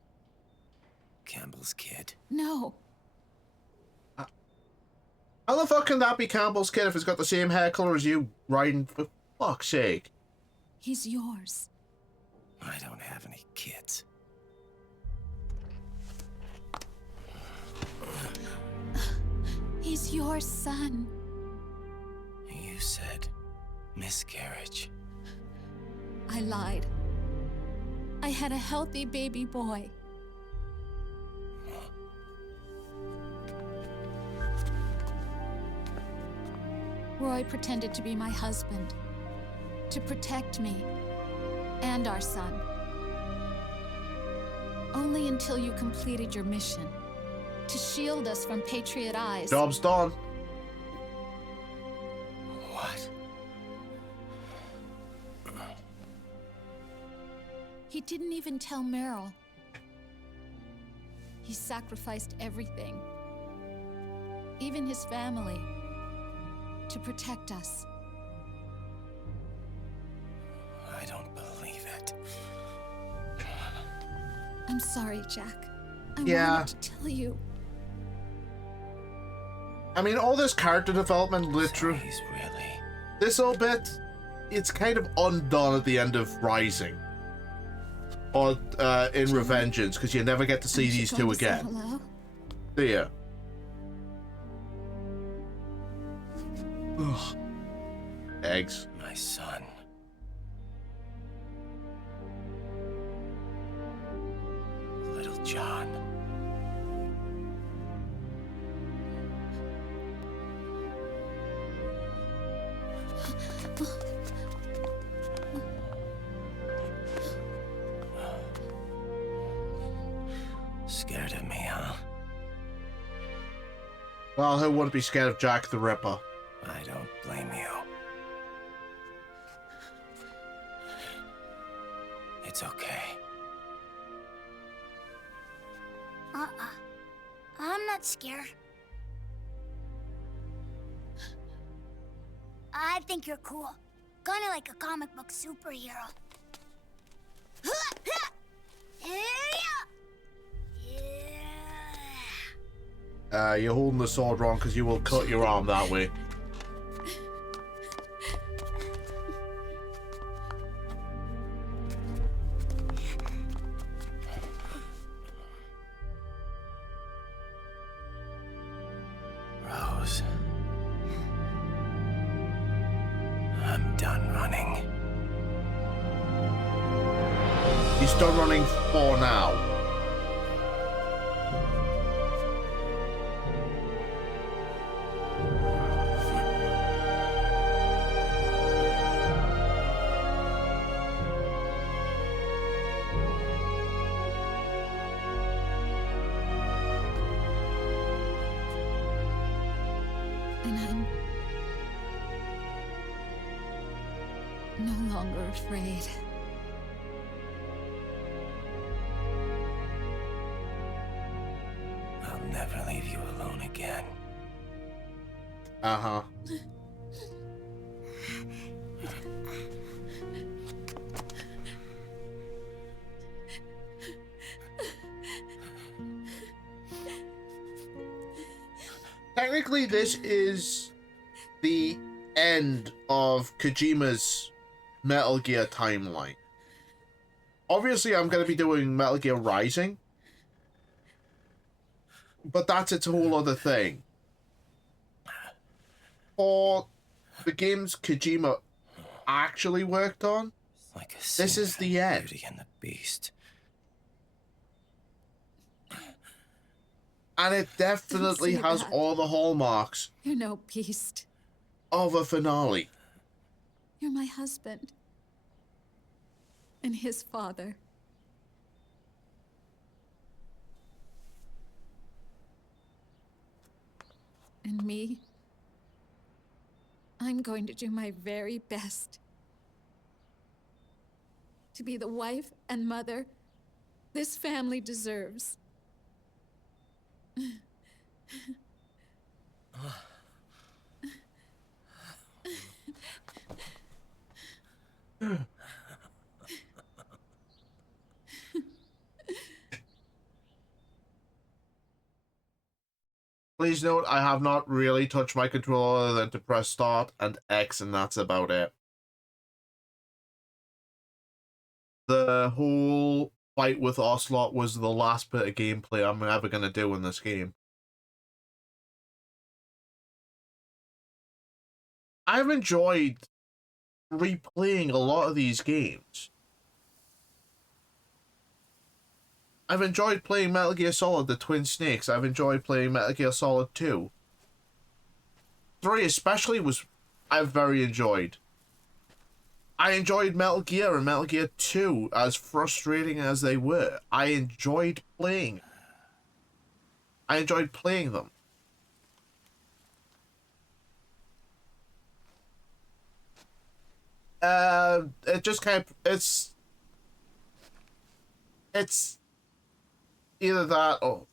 Campbell's kid. No. How the fuck can that be Campbell's kid if he's got the same hair color as you, Ryan? For fuck's sake. He's yours. I don't have any kids. He's your son. You said miscarriage. I lied. I had a healthy baby boy. Roy pretended to be my husband, to protect me and our son. Only until you completed your mission, to shield us from Patriot eyes. Job's done. What? He didn't even tell Meryl. He sacrificed everything, even his family, to protect us. I don't believe it. I'm sorry, Jack. I Yeah. wanted to tell you. I mean, all this character development, literally. So he's really... This little bit, it's kind of undone at the end of Rising. Or in Revengeance, because you never get to see these two again. Hello? Do you? Ugh. Eggs. My son. Little John. Scared of me, huh? Well, who wouldn't be scared of Jack the Ripper? I don't blame you. It's okay. I'm not scared. I think you're cool. Kinda like a comic book superhero. You're holding the sword wrong because you will cut your arm that way. Rose. I'm done running. He's done running for now. And I'm no longer afraid. I'll never leave you alone again. Uh-huh. technically this is the end of Kojima's Metal Gear timeline. Obviously, I'm going to be doing Metal Gear Rising, but that's its whole other thing. For the games Kojima actually worked on, like this is the end. Beauty and the Beast. And it definitely say has that. all the hallmarks You're no beast. of a finale. You're my husband. And his father. And me. I'm going to do my very best to be the wife and mother this family deserves. Please note, I have not really touched my controller other than to press start and X, and that's about it. The whole fight with Ocelot was the last bit of gameplay I'm ever going to do in this game. I've enjoyed replaying a lot of these games. I've enjoyed playing Metal Gear Solid The Twin Snakes. I've enjoyed playing Metal Gear Solid 2. 3 especially I've very enjoyed. I enjoyed Metal Gear and Metal Gear 2, as frustrating as they were. I enjoyed playing. I enjoyed playing them. It just kind of, it's either that or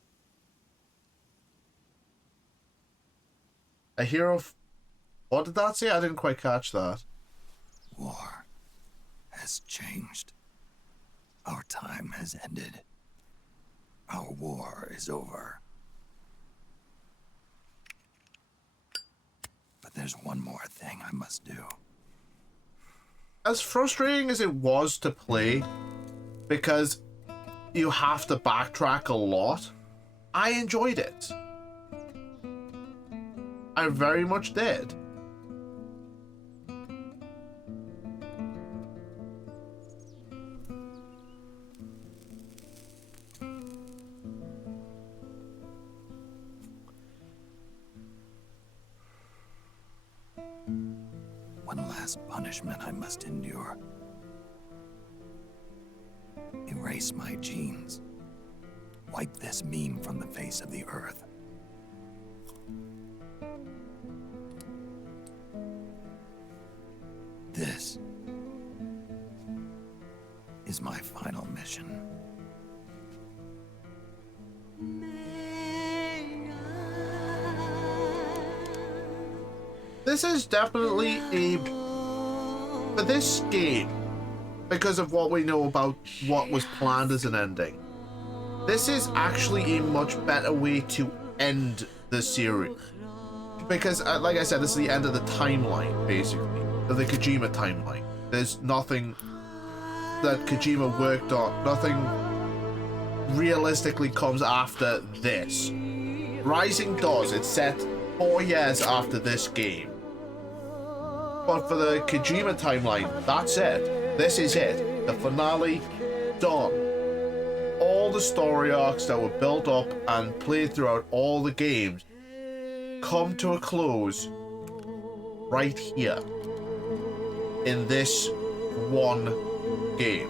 a hero. What did that say? I didn't quite catch that. War has changed. Our time has ended. Our war is over. But there's one more thing I must do. As frustrating as it was to play, because you have to backtrack a lot, I enjoyed it. I very much did. One last punishment I must endure. Erase my genes. Wipe this meme from the face of the earth. This is my final mission. This is definitely for this game, because of what we know about what was planned as an ending, this is actually a much better way to end the series. Because, like I said, this is the end of the timeline, basically, of the Kojima timeline. There's nothing that Kojima worked on, nothing realistically comes after this. Rising does, it's set 4 years after this game. But for the Kojima timeline, that's it. This is it. The finale, done. All the story arcs that were built up and played throughout all the games come to a close right here in this one game.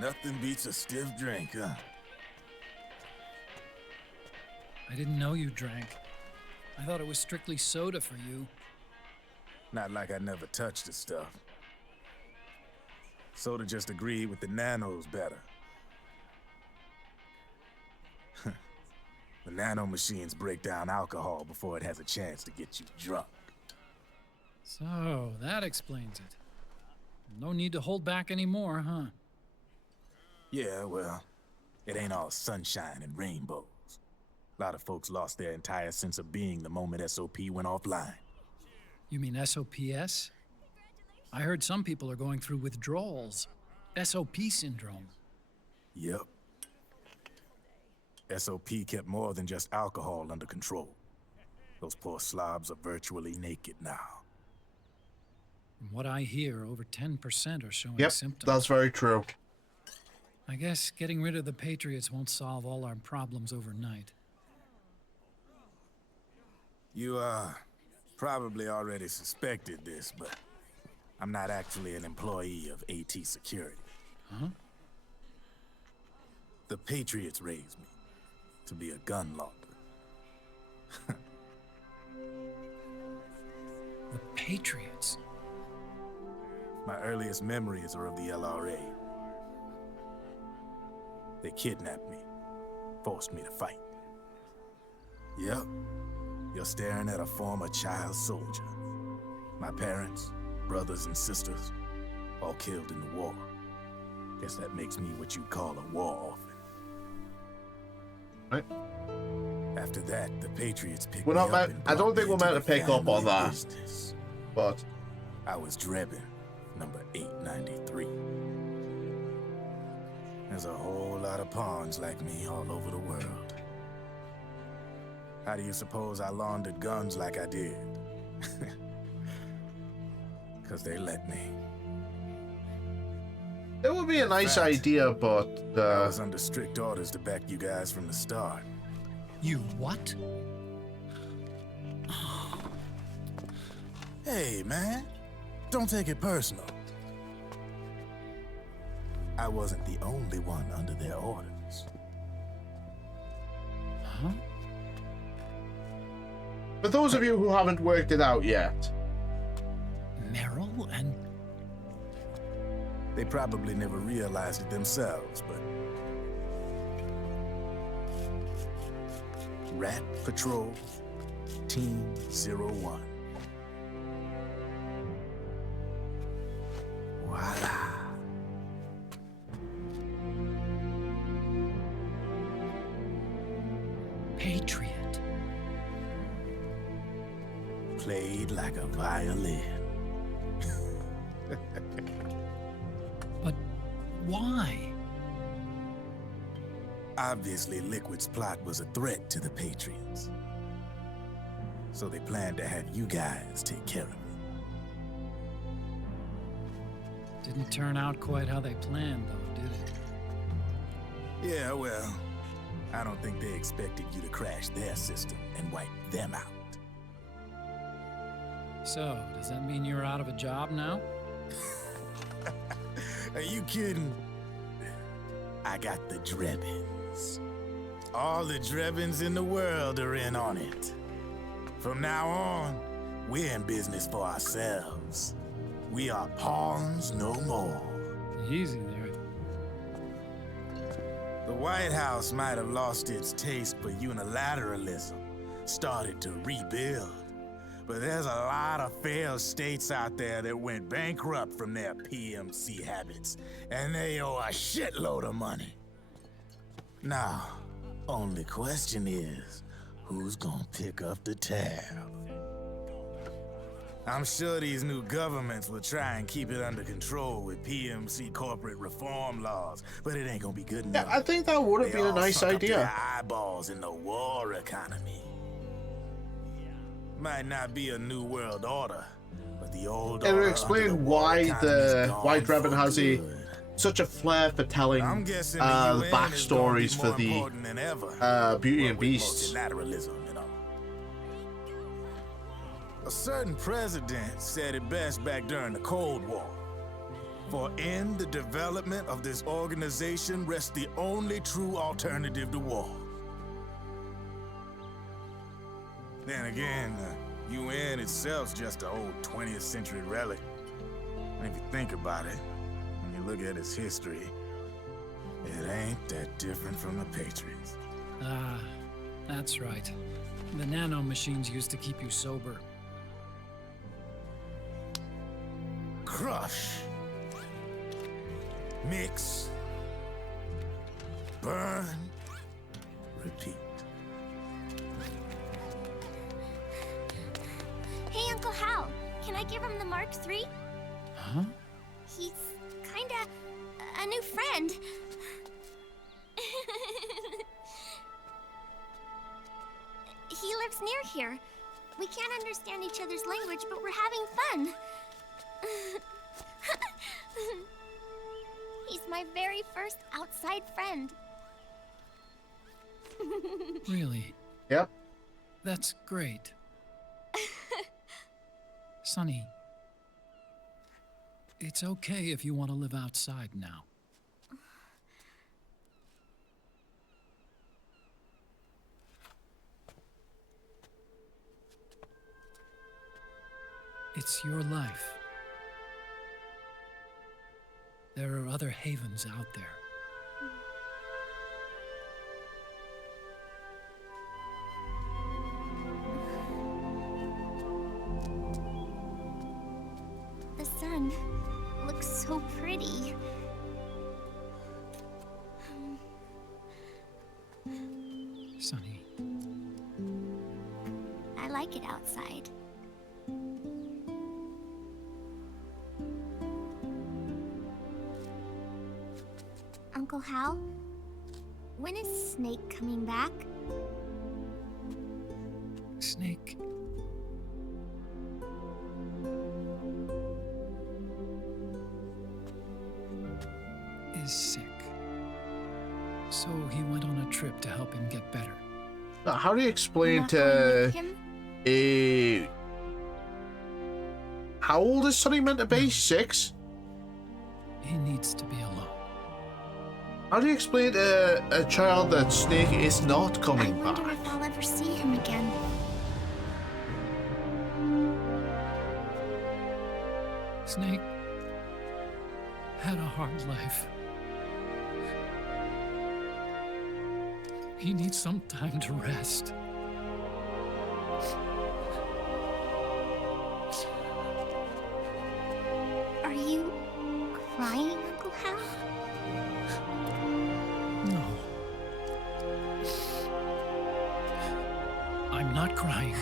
Nothing beats a stiff drink, huh? I didn't know you drank. I thought it was strictly soda for you. Not like I never touched the stuff. Soda just agreed with the nanos better. The nano machines break down alcohol before it has a chance to get you drunk. So, that explains it. No need to hold back anymore, huh? Yeah, well, it ain't all sunshine and rainbows. A lot of folks lost their entire sense of being the moment SOP went offline. You mean SOPS? I heard some people are going through withdrawals. SOP syndrome. Yep. SOP kept more than just alcohol under control. Those poor slobs are virtually naked now. From what I hear, over 10% are showing symptoms. That's very true. I guess getting rid of the Patriots won't solve all our problems overnight. You, probably already suspected this, but I'm not actually an employee of AT Security. Huh? The Patriots raised me to be a gun launder. The Patriots? My earliest memories are of the LRA. They kidnapped me, forced me to fight. Yep, you're staring at a former child soldier. My parents, brothers and sisters, all killed in the war. Guess that makes me what you'd call a war orphan. Right. After that, the Patriots picked We're me not up meant, and I don't brought think me we're meant to into the pick up on family that, business. but I was Drebin, number 893. There's a whole lot of pawns like me all over the world. How do you suppose I laundered guns like I did? 'Cause they let me. it would be a nice idea, but I was under strict orders to back you guys from the start. You what? Hey, man. Don't take it personal. I wasn't the only one under their orders. Huh? for those of you who haven't worked it out yet, Meryl and... They probably never realized it themselves, but... Rat Patrol, Team 01. Voila. Patriot. Played like a violin. But why? Obviously, Liquid's plot was a threat to the Patriots. So they planned to have you guys take care of it. Didn't turn out quite how they planned, though, did it? Yeah, well, I don't think they expected you to crash their system and wipe them out. So, does that mean you're out of a job now? Are you kidding? I got the Drebins. All the Drebins in the world are in on it. From now on, we're in business for ourselves. We are pawns no more. Easy there. The White House might have lost its taste for unilateralism, started to rebuild. But there's a lot of failed states out there that went bankrupt from their PMC habits, and they owe a shitload of money. Now, only question is, who's gonna pick up the tab? I'm sure these new governments will try and keep it under control with PMC corporate reform laws, but it ain't gonna be good enough. yeah, I think that would have been a nice They all suck up idea. their eyeballs in the war economy. Might not be a new world order, but the old It would order explain under the war why economy is the gone White Drebin for has a good. such a flair for telling I'm guessing the UN is gonna be backstories for more the important than ever, Beauty and with Beasts. multilateralism, you know. A certain president said it best back during the Cold War. For in the development of this organization rests the only true alternative to war. Then again, the UN itself's just an old 20th century relic. And if you think about it, when you look at its history, it ain't that different from the Patriots. Ah, that's right. The nano machines used to keep you sober. Crush. Mix. Burn. Repeat. Hey, Uncle Hal, can I give him the Mark III? Huh? He's kinda a new friend. He lives near here. We can't understand each other's language, but we're having fun. He's my very first outside friend. Really? Yep. That's great. Sonny, it's okay if you want to live outside now. It's your life. There are other havens out there. The sun looks so pretty. Sonny. I like it outside. Uncle Hal, when is Snake coming back? Snake. Is sick. So he went on a trip to help him get better. Now, how do you explain Not going with to him? a... How old is Sonny meant to be? 6? He needs to be alone. How do you explain to a child that Snake is not coming I back? wonder if I'll ever see him again. Snake had a hard life. He needs some time to rest. Are you crying, Uncle Hal? No. I'm not crying.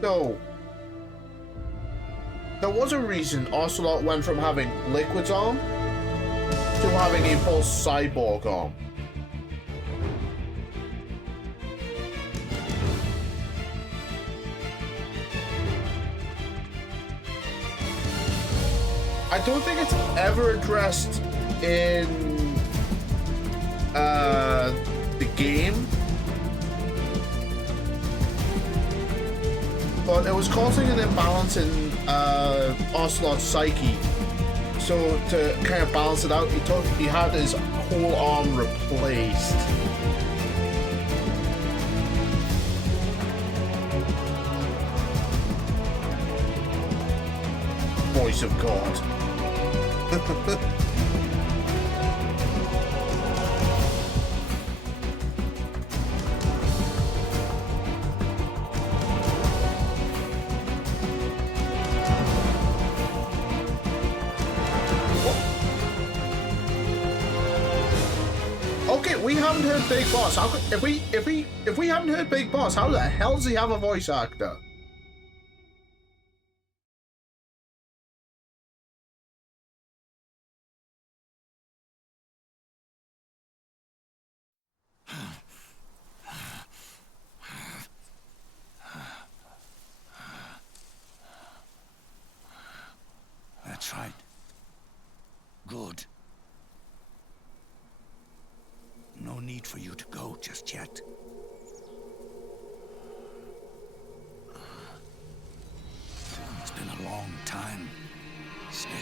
So, there was a reason Ocelot went from having Liquid's arm to having a full cyborg arm. I don't think it's ever addressed in the game, but it was causing an imbalance in Ocelot's psyche. So to kind of balance it out, he had his whole arm replaced. Voice of God. we haven't heard Big Boss, how could, if we haven't heard Big Boss, how the hell does he have a voice actor? That's right. Good. No need for you to go just yet. It's been a long time, Snake.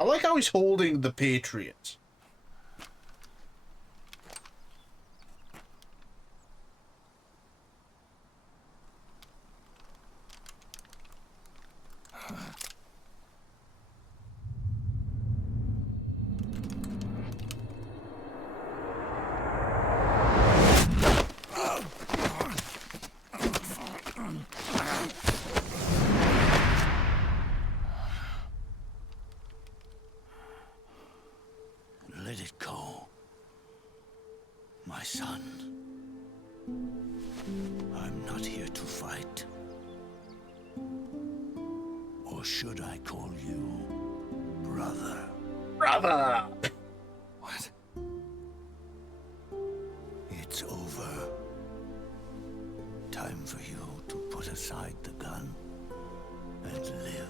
I like how he's holding the Patriots. Let it go, my son. I'm not here to fight. Or should I call you brother? Brother! What? It's over. Time for you to put aside the gun and live.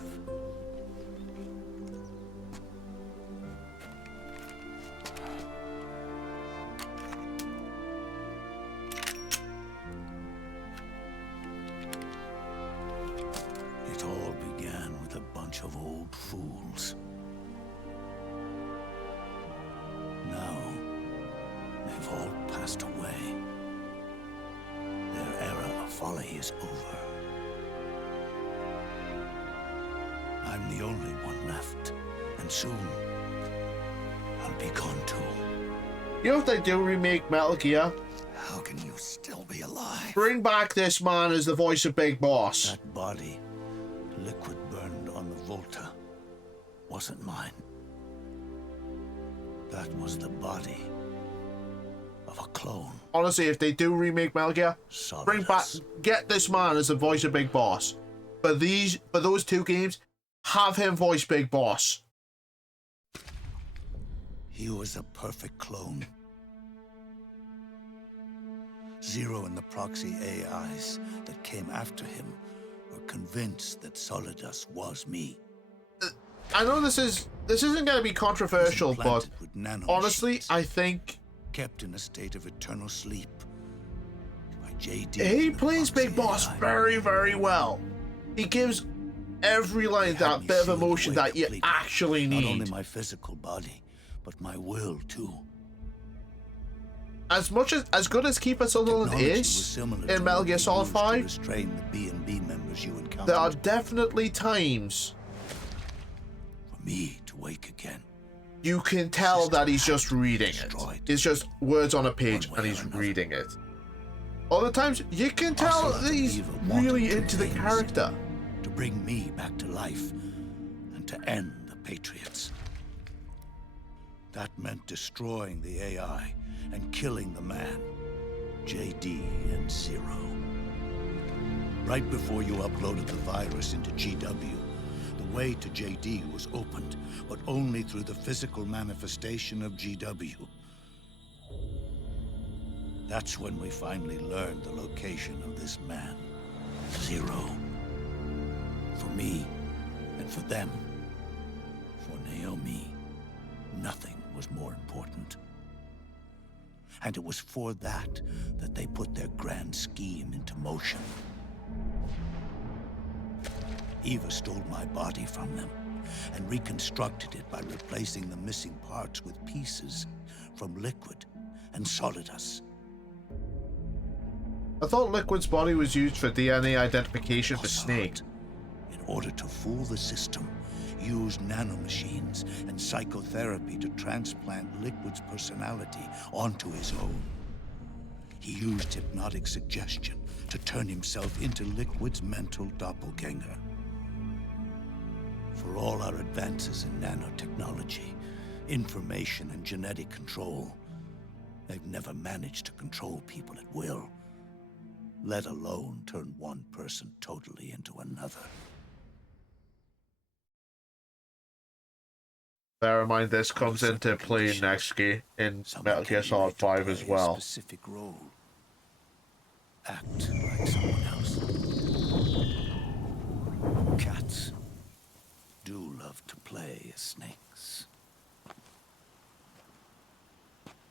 It all began with a bunch of old fools. Now, they've all passed away. Their era of folly is over. I'm the only one left, and soon I'll be gone too. You know if they do remake Metal Gear? How can you still be alive? Bring back this man as the voice of Big Boss. That body, liquid burned on the Volta, wasn't mine. That was the body of a clone. Honestly, if they do remake Metal Gear, bring back, get this man as the voice of Big Boss. For those two games, have him voice Big Boss. He was a perfect clone. Zero and the proxy AIs that came after him were convinced that Solidus was me. I know this isn't going to be controversial, but honestly, I think kept in a state of eternal sleep by JD. He plays Big Boss very, very well. He gives every line that bit of emotion that you actually need. Not only my physical body, but my will too. As good as Keeper Sutherland is in Metal Gear Solid 5, there are definitely times for me to wake again. You can tell that he's just reading it. It's just words on a page and he's reading it. Other times you can tell that he's really into the character. To bring me back to life and to end the Patriots. That meant destroying the AI and killing the man, JD and Zero. Right before you uploaded the virus into GW, the way to JD was opened, but only through the physical manifestation of GW. That's when we finally learned the location of this man, Zero. For me, and For them, for Naomi, nothing was more important. And it was for that they put their grand scheme into motion. Eva stole my body from them and reconstructed it by replacing the missing parts with pieces from Liquid and Solidus. I thought Liquid's body was used for DNA identification for Snake. In order to fool the system, used nanomachines and psychotherapy to transplant Liquid's personality onto his own. He used hypnotic suggestion to turn himself into Liquid's mental doppelganger. For all our advances in nanotechnology, information and genetic control, they've never managed to control people at will, let alone turn one person totally into another. Bear in mind, this comes into play next game in Metal Gear Solid 5 as well. Specific role. Act like someone else. Cats do love to play as snakes.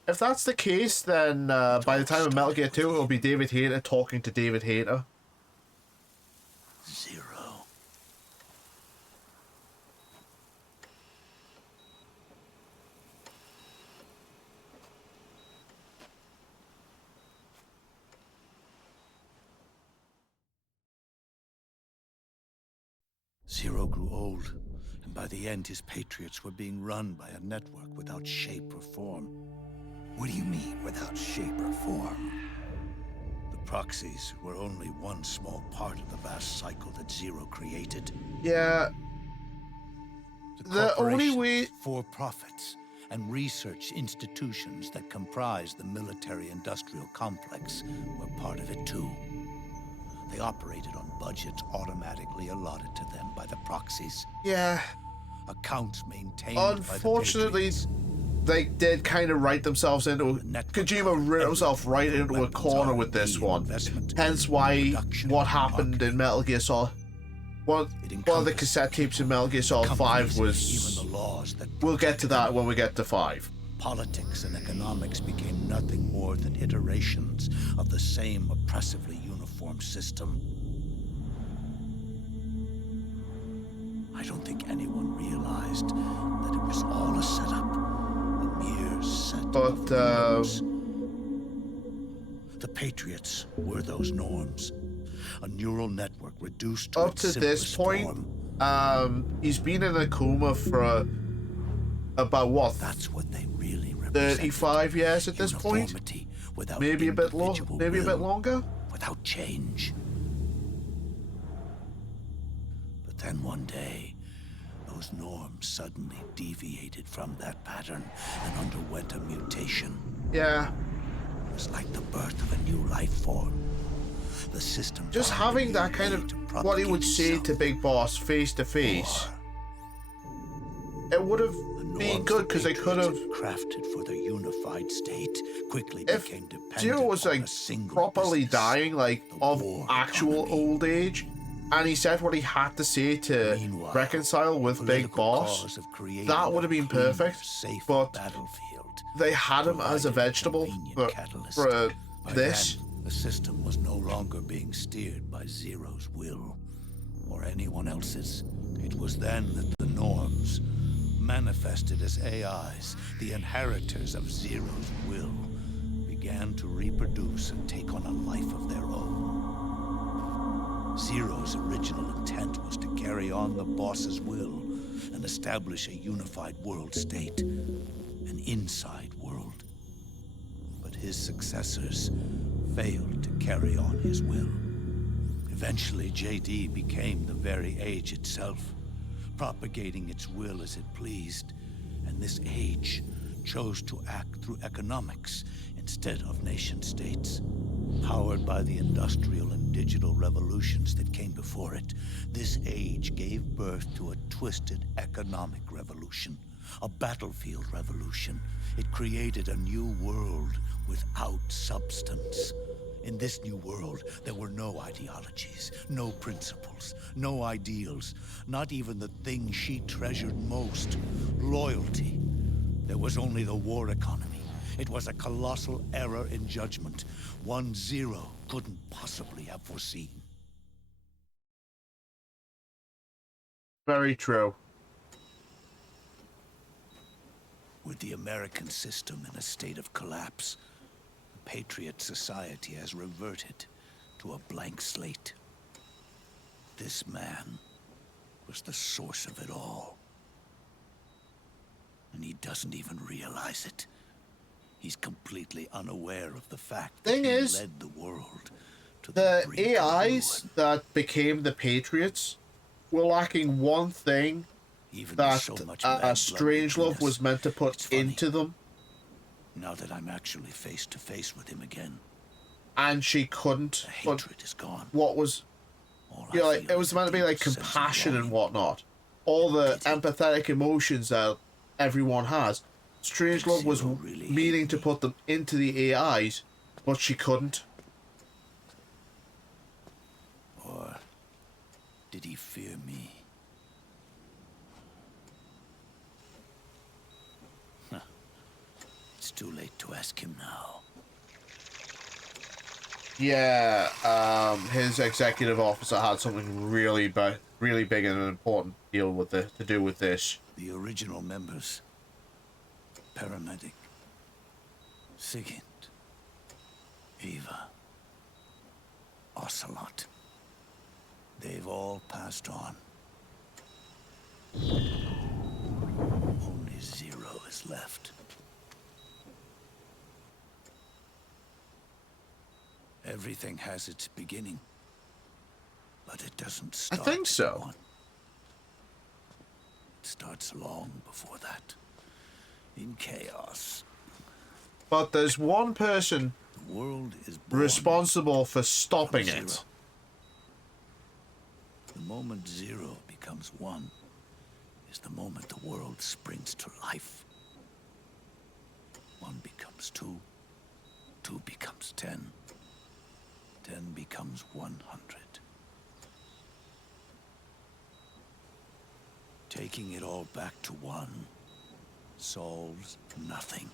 If that's the case, then by the time of Metal Gear 2, it'll be David Hayter talking to David Hayter. Zero. Zero grew old, and by the end his Patriots were being run by a network without shape or form. What do you mean, without shape or form? The proxies were only one small part of the vast cycle that Zero created. Yeah. The only way... for-profits and research institutions that comprise the military-industrial complex were part of it too. They operated on budgets automatically allotted to them by the proxies. Yeah. Accounts maintained Unfortunately, by the Patriots. They did kind of write themselves into... Kojima wrote himself right into a corner with this one. Hence why what happened in Metal Gear Solid... One of the cassette tapes in Metal Gear Solid 5 was... We'll get to that when we get to 5. Politics and economics became nothing more than iterations of the same oppressively uniform system. I don't think anyone realized that it was all a setup, a mere set of norms. The Patriots were those norms, a neural network reduced to up its to this point, he's been in a coma for about what? That's what they really 35 years at this point. Maybe a bit maybe a bit longer. Without change. But then one day, those norms suddenly deviated from that pattern and underwent a mutation. Yeah. It was like the birth of a new life form. The system just having that kind of what he would say to Big Boss face to face. It would have been good because they could have crafted for their unified state quickly became dependent Zero was like properly dying, like of actual old age, and he said what he had to say to reconcile with Big Boss. That would have been perfect, but they had him as a vegetable for this. The system was no longer being steered by Zero's will, or anyone else's. It was then that the norms, manifested as AIs, the inheritors of Zero's will, began to reproduce and take on a life of their own. Zero's original intent was to carry on the boss's will and establish a unified world state, an inside world. But his successors failed to carry on his will. Eventually, JD became the very age itself, propagating its will as it pleased, and this age chose to act through economics instead of nation-states. Powered by the industrial and digital revolutions that came before it, this age gave birth to a twisted economic revolution, a battlefield revolution. It created a new world without substance. In this new world, there were no ideologies, no principles. morals, no ideals, not even the thing she treasured most, loyalty. There was only the war economy. It was a colossal error in judgment, one Zero couldn't possibly have foreseen. Very true. With the American system in a state of collapse, the Patriot society has reverted to a blank slate. This man was the source of it all. And he doesn't even realize it. He's completely unaware of the fact that he led the world to the AIs that became the Patriots were lacking one thing that Strangelove was meant to put into them. Now that I'm actually face to face with him again, and she couldn't. The hatred is gone. What was, you know, like, it was meant to be like compassion and whatnot, all the empathetic emotions that everyone has. Strangelove was meaning to put them into the AIs, but she couldn't. Or did he fear me? It's too late to ask him now. Yeah, his executive officer had something really big and an important deal with to do with this. The original members, Paramedic, Sigint, Eva, Ocelot, they've all passed on. Only Zero is left. Everything has its beginning, but it doesn't start. I think so. It starts long before that, in chaos. But there's one person the world is responsible for stopping it. The moment Zero becomes one is the moment the world springs to life. One becomes two, two becomes 10. 10 becomes 100. Taking it all back to one solves nothing.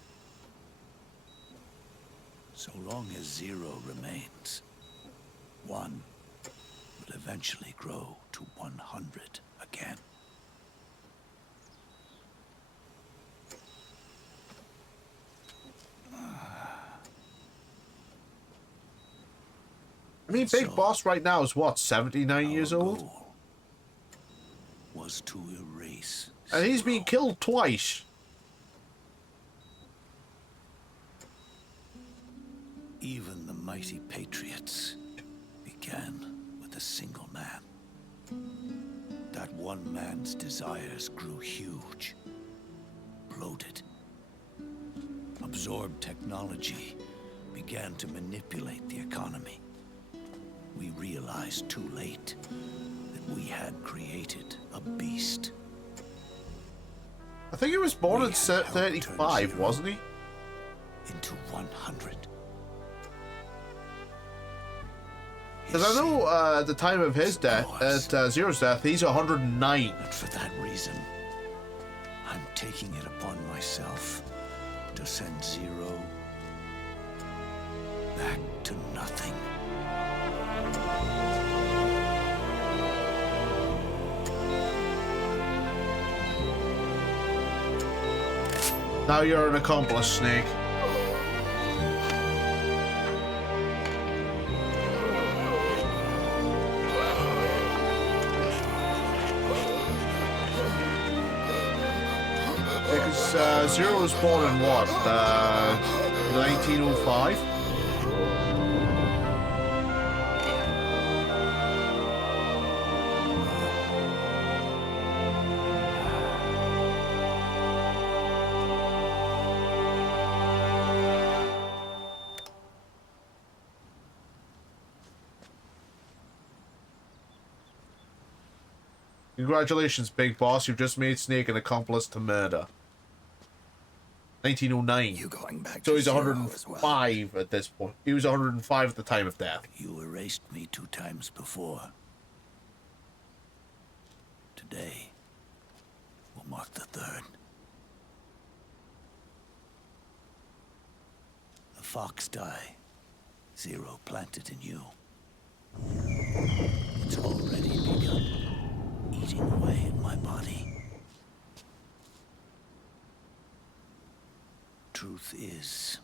So long as Zero remains, one will eventually grow to 100 again. I mean, Big Boss right now is what, 79 years old? Was to erase and he's been killed twice. Even the mighty Patriots began with a single man. That one man's desires grew huge, bloated, absorbed technology, began to manipulate the economy. We realized too late that we had created a beast. I think he was born in 35, wasn't he? Into 100. Because I know at the time of his death, at Zero's death, he's 109. And for that reason, I'm taking it upon myself to send Zero back to nothing. Now you're an accomplice, Snake. Because Zero was born in what? 1905? Congratulations, Big Boss. You've just made Snake an accomplice to murder. 1909. You going back so to he's Zero 105 at this point. He was 105 at the time of death. You erased me 2 times before. Today will mark the third. The fox die, Zero planted in you. It's already begun eating away at my body. Truth is,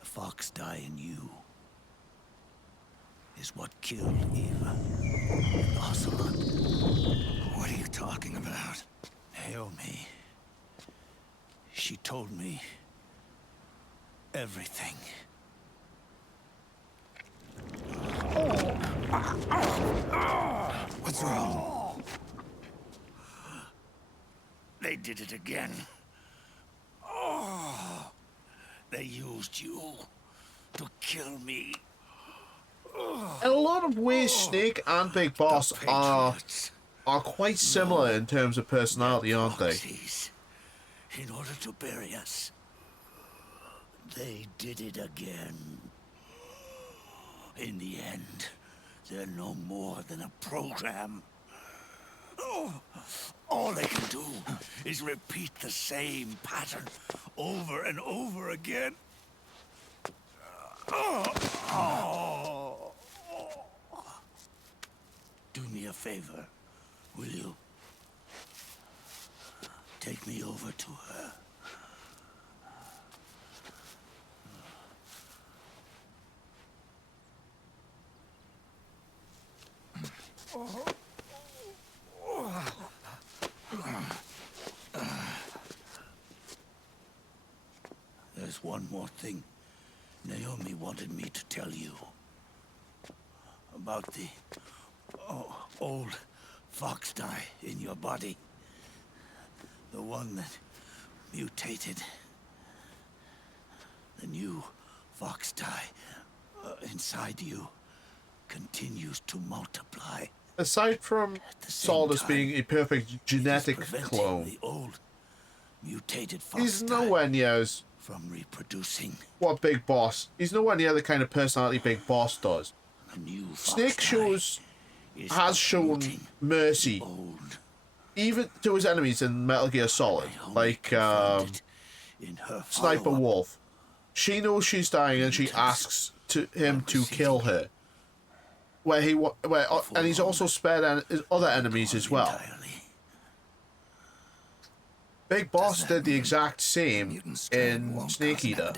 the fox die in you is what killed Eva and Ocelot. What are you talking about? Naomi. She told me everything. What's wrong? They did it again. They used you to kill me. In a lot of ways, Snake and Big Boss are quite similar in terms of personality, aren't they? In order to bury us. They did it again. In the end, they're no more than a program. All they can do is repeat the same pattern over and over again. Do me a favor, will you? Take me over to her. There's one more thing Naomi wanted me to tell you. About the old fox die in your body. The one that mutated. The new fox die inside you continues to multiply. Aside from Saldus being a perfect genetic clone, the old mutated he's nowhere near as from reproducing. What Big Boss? He's nowhere near the kind of personality Big Boss does. Snake has shown mercy, even to his enemies in Metal Gear Solid, like Sniper Wolf. She knows she's dying and she asks him to kill her. And he's also spared his other enemies as well. Big Boss did the exact same in Snake Eater.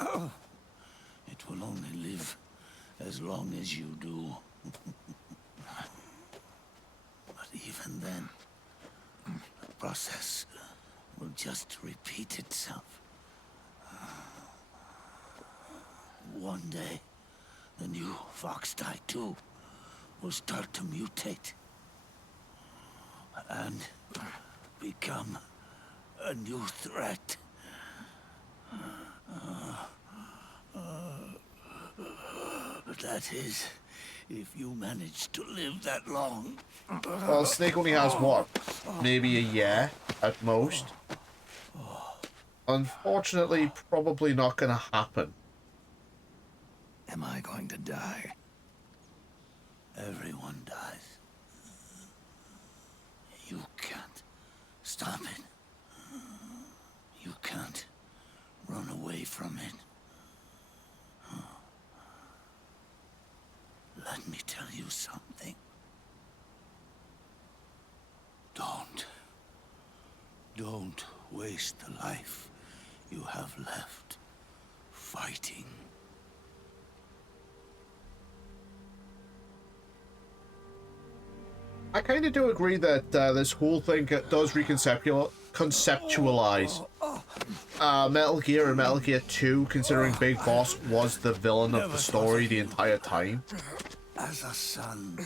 It will only live as long as you do. But even then, the process will just repeat itself. One day, the new fox die too will start to mutate and become a new threat. That is, if you manage to live that long. Well, Snake only has what? Maybe a year at most. Unfortunately, probably not going to happen. Am I going to die? Everyone dies. You can't stop it. You can't run away from it. Let me tell you something. Don't waste the life you have left fighting. I kind of do agree that this whole thing does conceptualize Metal Gear and Metal Gear 2, considering Big Boss was the villain of the story the entire time. As a son.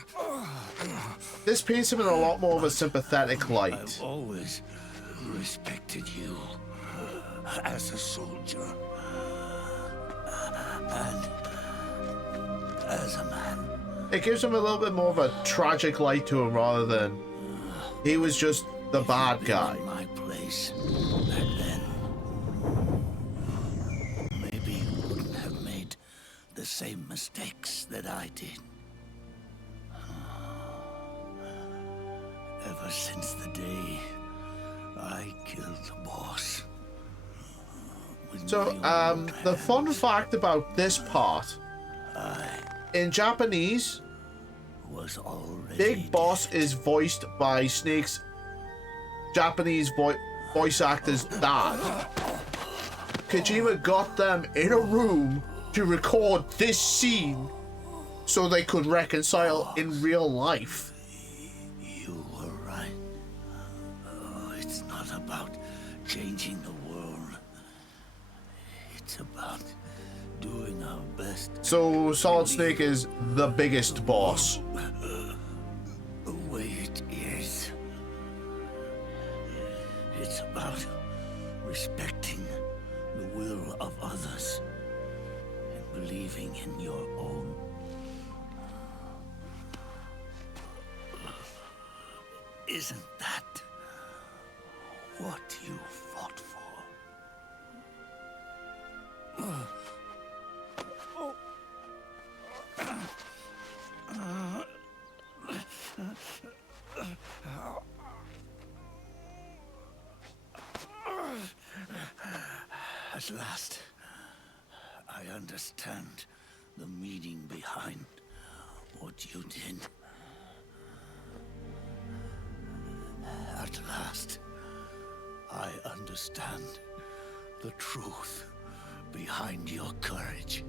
This paints him in a lot more of a sympathetic light. I've always respected you as a soldier and as a man. It gives him a little bit more of a tragic light to him rather than he was just the bad guy. In my place back then, maybe you wouldn't have made the same mistakes that I did. Ever since the day I killed the boss. So, the fun fact about this part, in Japanese, Big Boss is voiced by Snake's Japanese voice actor's dad. Kojima got them in a room to record this scene so they could reconcile in real life. You were right. It's not about changing the world. It's about doing our best. So Solid Snake is the biggest boss. The way it is. It's about respecting the will of others and believing in your own. Isn't that what you fought for? At last, I understand the meaning behind what you did. At last, I understand the truth behind your courage.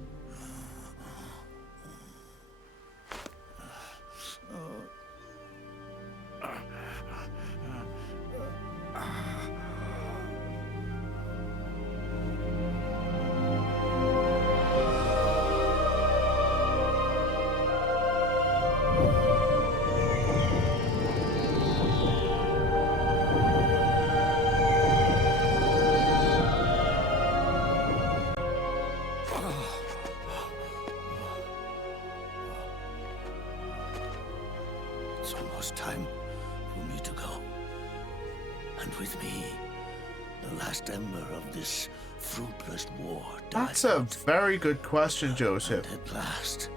It's almost time for me to go. And with me, the last ember of this fruitless war died. That's a very good question, Joseph. And at last,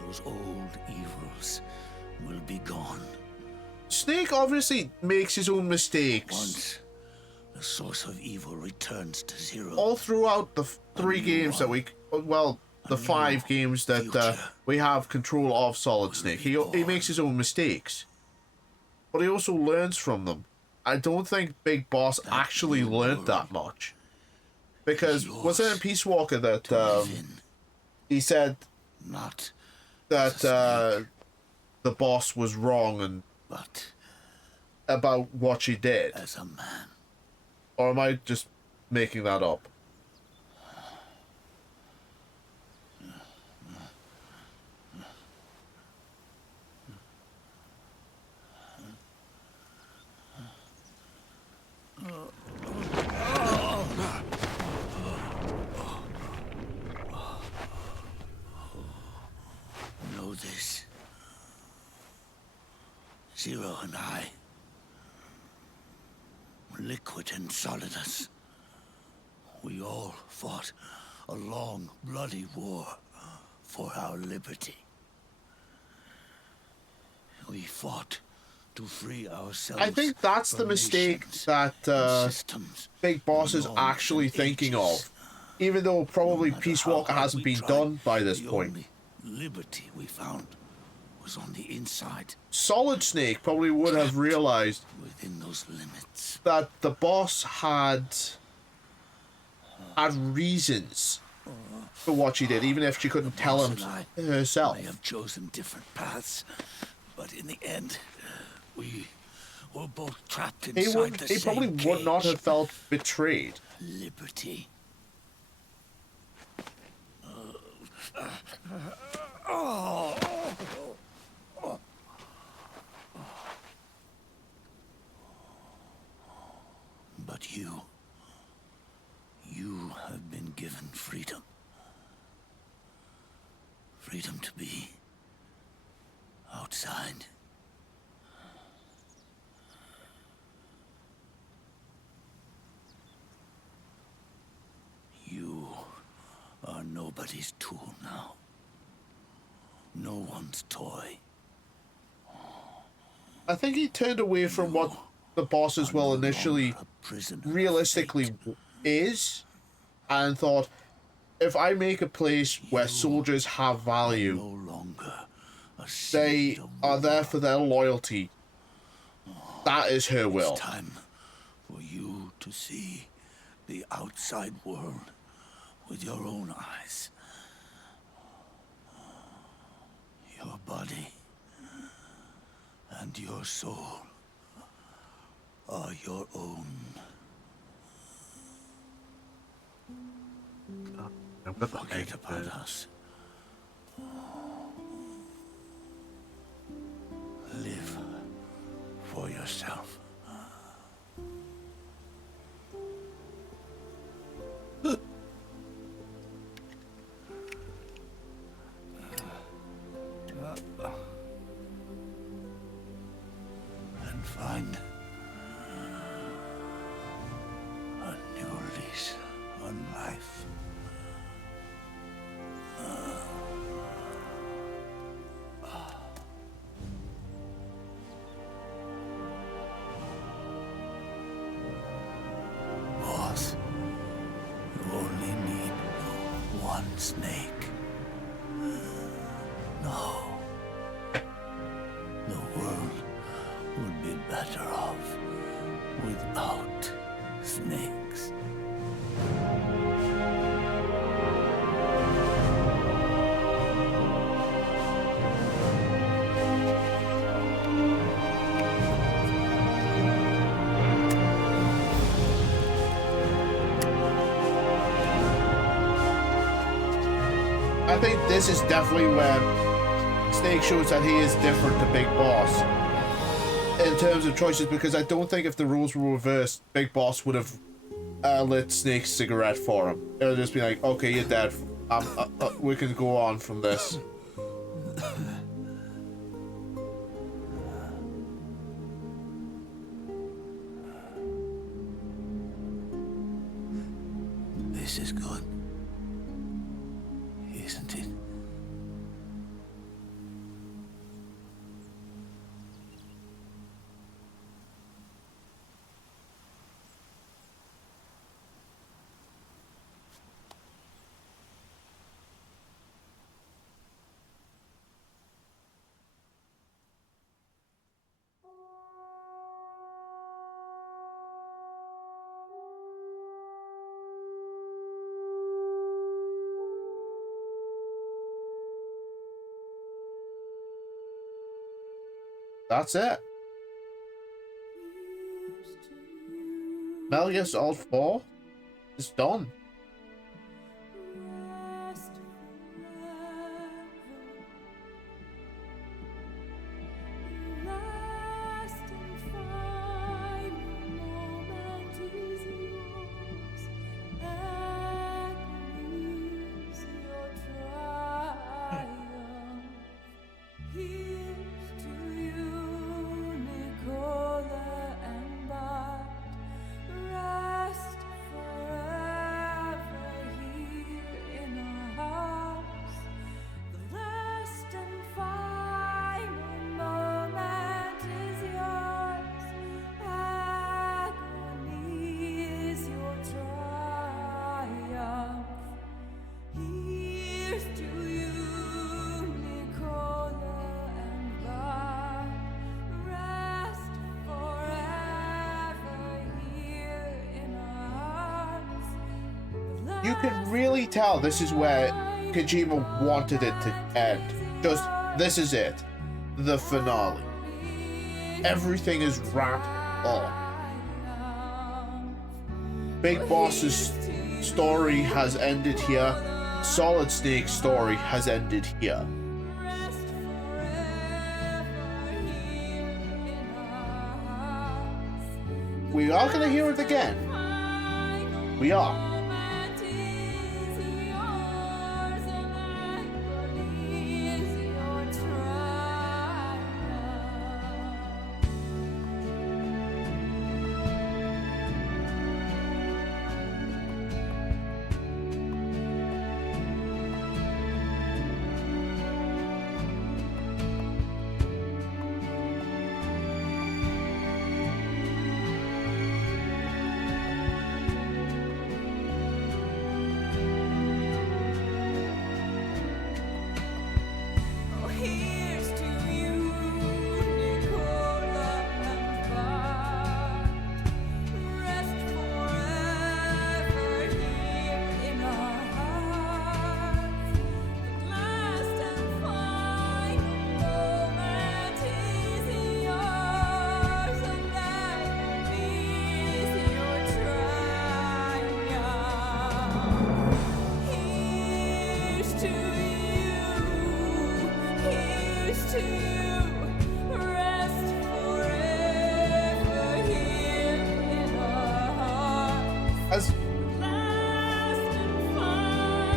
those old evils will be gone. Snake obviously makes his own mistakes. Once the source of evil returns to zero. All throughout the three games that the 5 games that we have control of Solid Snake. He makes his own mistakes, but he also learns from them. I don't think Big Boss actually learned that much, because was it in Peace Walker that he said that the boss was wrong and about what she did? As a man. Or am I just making that up? Know this. Zero and I were liquid and solidus. We all fought a long, bloody war for our liberty. We fought to free ourselves. I think that's the mistake that Big Boss is actually thinking of, even though probably Peace Walker hasn't been done by this point. Liberty we found was on the inside. Solid Snake probably would have realized within those limits that the boss had reasons for what she did, even if she couldn't tell him herself. We have chosen different paths, but in the end, we were both trapped inside the same He probably would not have felt betrayed. Liberty. But you have been given freedom. Freedom to be outside. You are nobody's tool now. No one's toy. I think he turned away from what the boss's will initially realistically is, and thought, if I make a place where soldiers have value, they are there for their loyalty. That is her will. It's time for you to see the outside world with your own eyes. Your body and your soul are your own. Forget about us. Live for yourself. And find a new lease on life. Boss, you only need one snake. No. The world would be better off without snakes. I think this is definitely where Snake shows that he is different to Big Boss in terms of choices, because I don't think if the rules were reversed, Big Boss would have lit Snake's cigarette for him. It would just be like, okay, you're dead. We can go on from this. This is good, isn't it? That's it. Metal Gear Solid 4 is done. You can really tell this is where Kojima wanted it to end. Just, this is it. The finale. Everything is wrapped up. Big Boss's story has ended here. Solid Snake's story has ended here. We are going to hear it again. We are.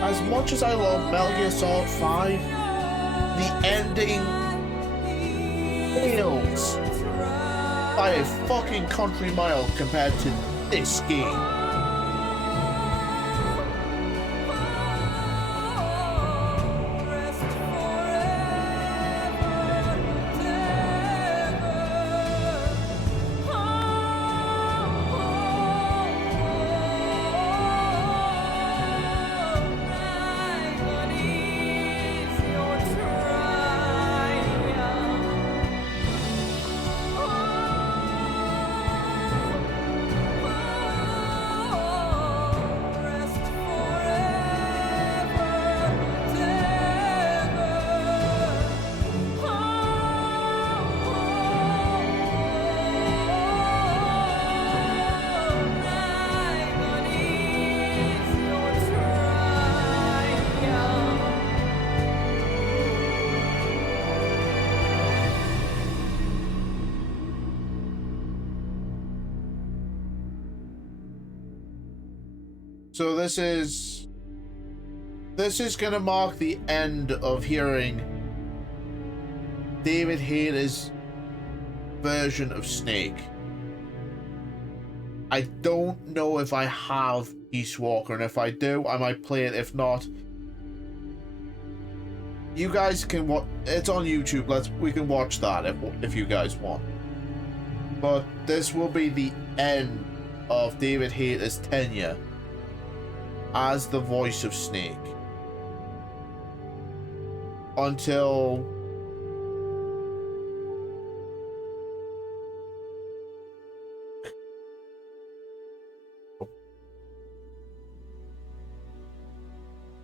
As much as I love Metal Gear Solid 5, the ending fails by a fucking country mile compared to this game. So this is gonna mark the end of hearing David Hayter's version of Snake. I don't know if I have Peace Walker, and if I do, I might play it. If not, you guys can watch. It's on YouTube. We can watch that if you guys want. But this will be the end of David Hayter's tenure as the voice of Snake until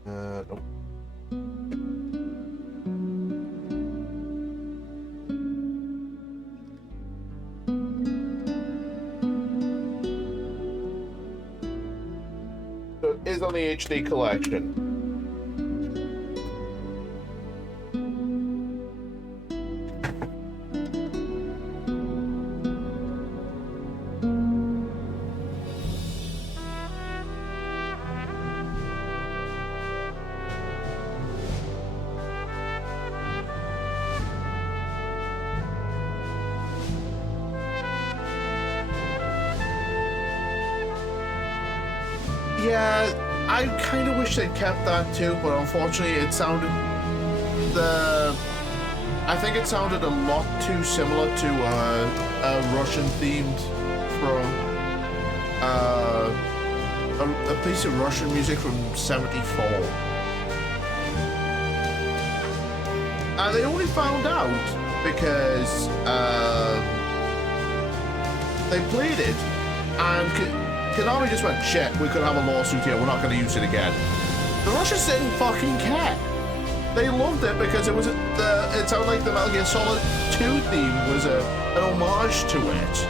nope. So it is on the HD collection. Yeah, I kind of wish they'd kept that too, but unfortunately it sounded I think it sounded a lot too similar to a Russian themed from a piece of Russian music from '74. And they only found out because they played it and Konami just went, shit, we could have a lawsuit here, we're not going to use it again. The Russians didn't fucking care. They loved it because it sounded like the Metal Gear Solid 2 theme was an homage to it.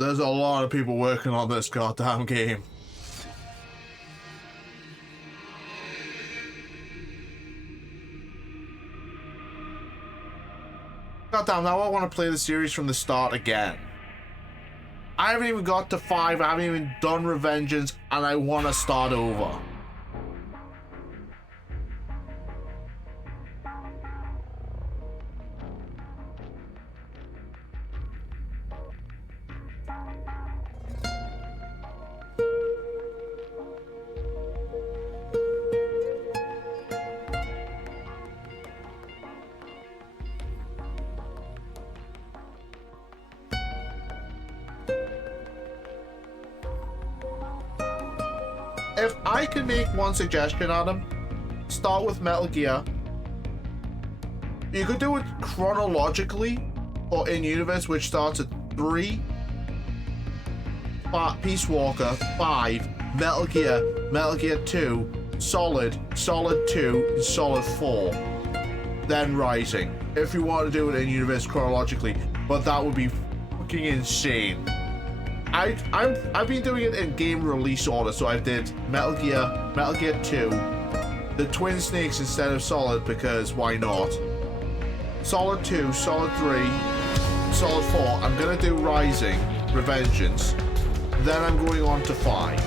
There's a lot of people working on this goddamn game. Goddamn, now I want to play the series from the start again. I haven't even got to 5, I haven't even done Revengeance, and I want to start over. If I could make one suggestion, Adam, start with Metal Gear. You could do it chronologically or in universe, which starts at 3. Peace Walker, 5, Metal Gear 2, Solid 2, Solid 4. Then Rising. If you want to do it in universe chronologically, but that would be fucking insane. I've been doing it in game release order, so I did Metal Gear 2, the Twin Snakes instead of Solid because why not? Solid 2, Solid 3, Solid 4. I'm gonna do Rising, Revengeance. Then I'm going on to 5.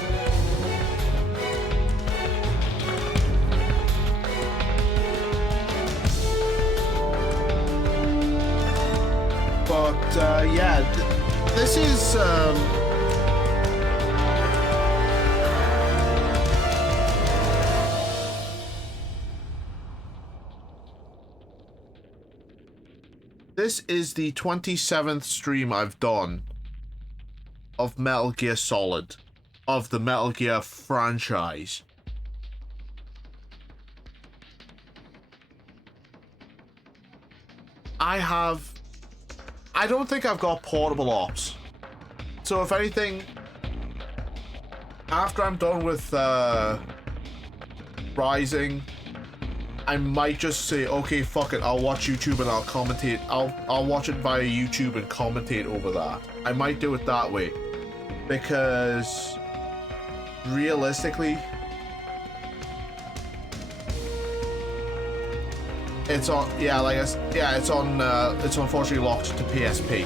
But yeah, this is this is the 27th stream I've done of Metal Gear Solid, of the Metal Gear franchise. I don't think I've got portable ops. So if anything, after I'm done with Rising, I might just say, okay, fuck it, I'll watch YouTube and I'll commentate. I'll watch it via YouTube and commentate over that. I might do it that way. Because realistically, it's on, yeah, like it's on, it's unfortunately locked to PSP.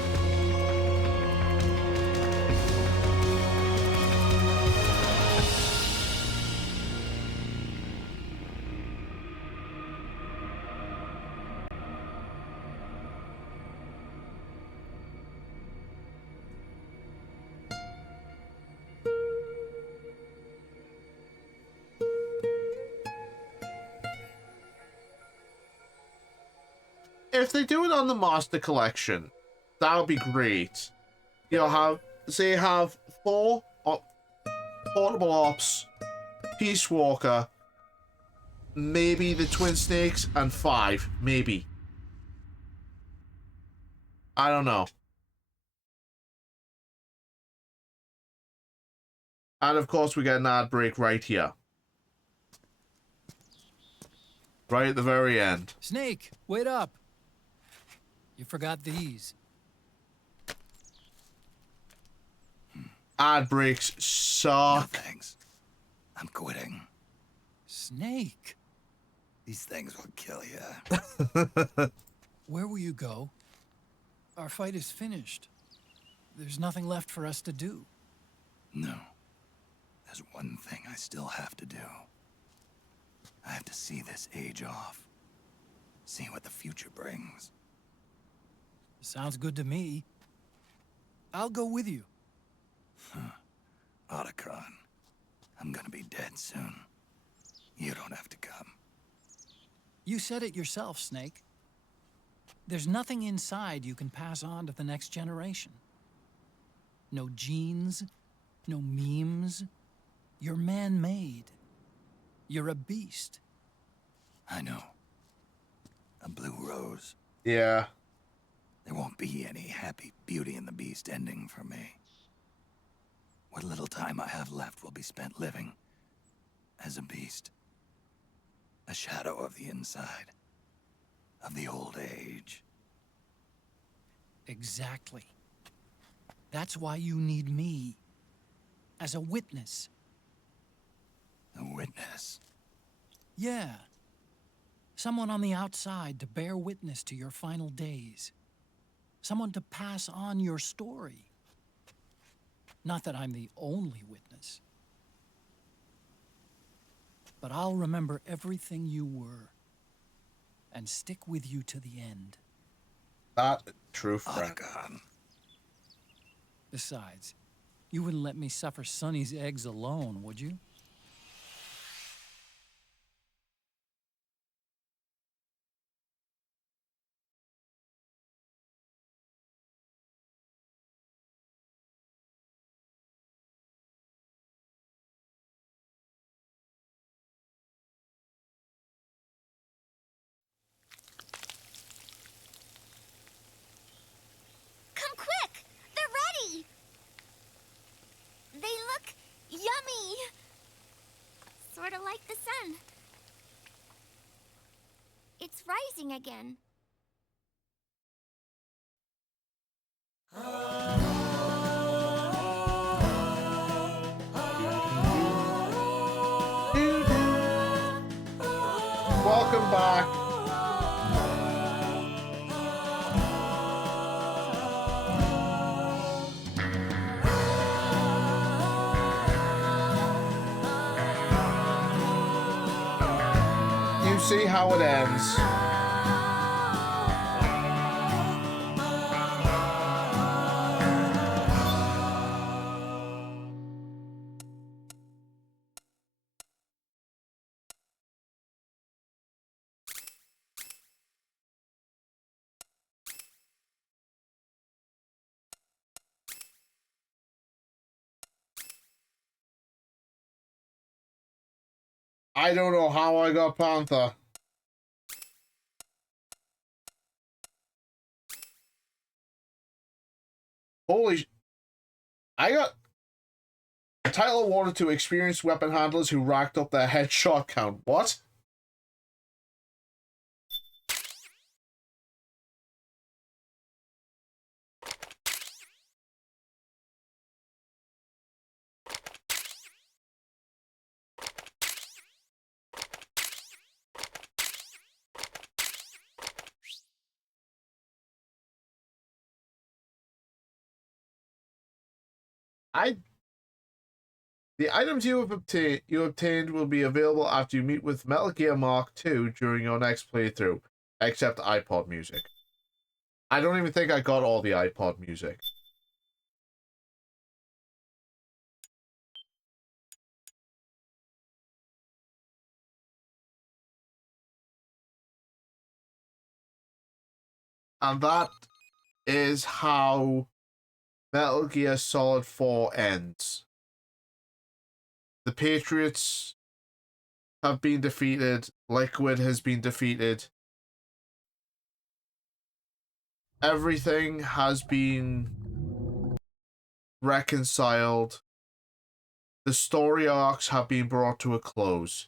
If they do it on the Master Collection, that would be great. You'll have, say, have 4 portable ops, Peace Walker, maybe the Twin Snakes, and 5, maybe. I don't know. And of course, we get an ad break right here. Right at the very end. Snake, wait up. You forgot these. Ad breaks suck. No thanks. I'm quitting. Snake. These things will kill you. Where will you go? Our fight is finished. There's nothing left for us to do. No. There's one thing I still have to do. I have to see this age off. See what the future brings. Sounds good to me. I'll go with you. Otacon, I'm gonna be dead soon. You don't have to come. You said it yourself, Snake. There's nothing inside you can pass on to the next generation. No genes, no memes. You're man-made. You're a beast. I know. A blue rose. Yeah. There won't be any happy Beauty and the Beast ending for me. What little time I have left will be spent living as a beast. A shadow of the inside. Of the old age. Exactly. That's why you need me. As a witness. A witness? Yeah. Someone on the outside to bear witness to your final days. Someone to pass on your story. Not that I'm the only witness. But I'll remember everything you were. And stick with you to the end. That true friend. Besides, you wouldn't let me suffer Sonny's eggs alone, would you? sorta like the sun. It's rising again. Welcome back. You see how it ends. I don't know how I got Panther. Holy... I got a title awarded to experienced weapon handlers who racked up their headshot count. What? The items you have obtained will be available after you meet with Metal Gear Mark II during your next playthrough, except iPod music. I don't even think I got all the iPod music. And that is how Metal Gear Solid 4 ends. The Patriots have been defeated. Liquid has been defeated. Everything has been reconciled. The story arcs have been brought to a close.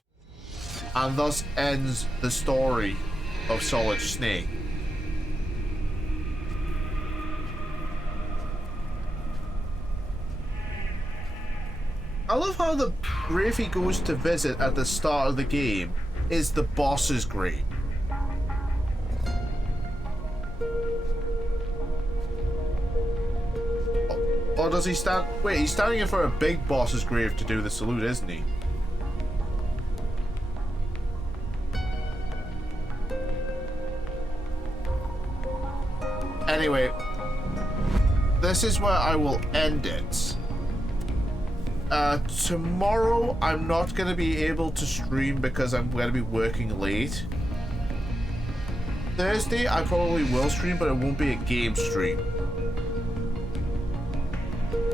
And thus ends the story of Solid Snake. I love how the grave he goes to visit at the start of the game is the boss's grave. Or does he stand... Wait, he's standing in front of a big boss's grave to do the salute, isn't he? Anyway, this is where I will end it. Tomorrow I'm not going to be able to stream because I'm going to be working late. Thursday I probably will stream, but it won't be a game stream.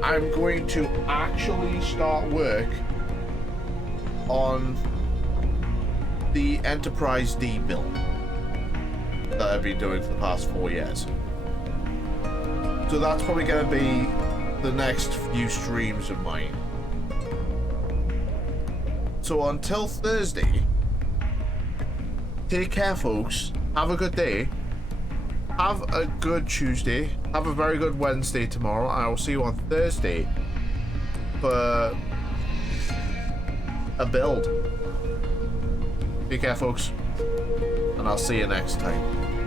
I'm going to actually start work on the Enterprise D build that I've been doing for the past 4 years. So that's probably going to be the next few streams of mine. So until Thursday, take care, folks. Have a good day. Have a good Tuesday. Have a very good Wednesday tomorrow. I will see you on Thursday for a build. Take care, folks. And I'll see you next time.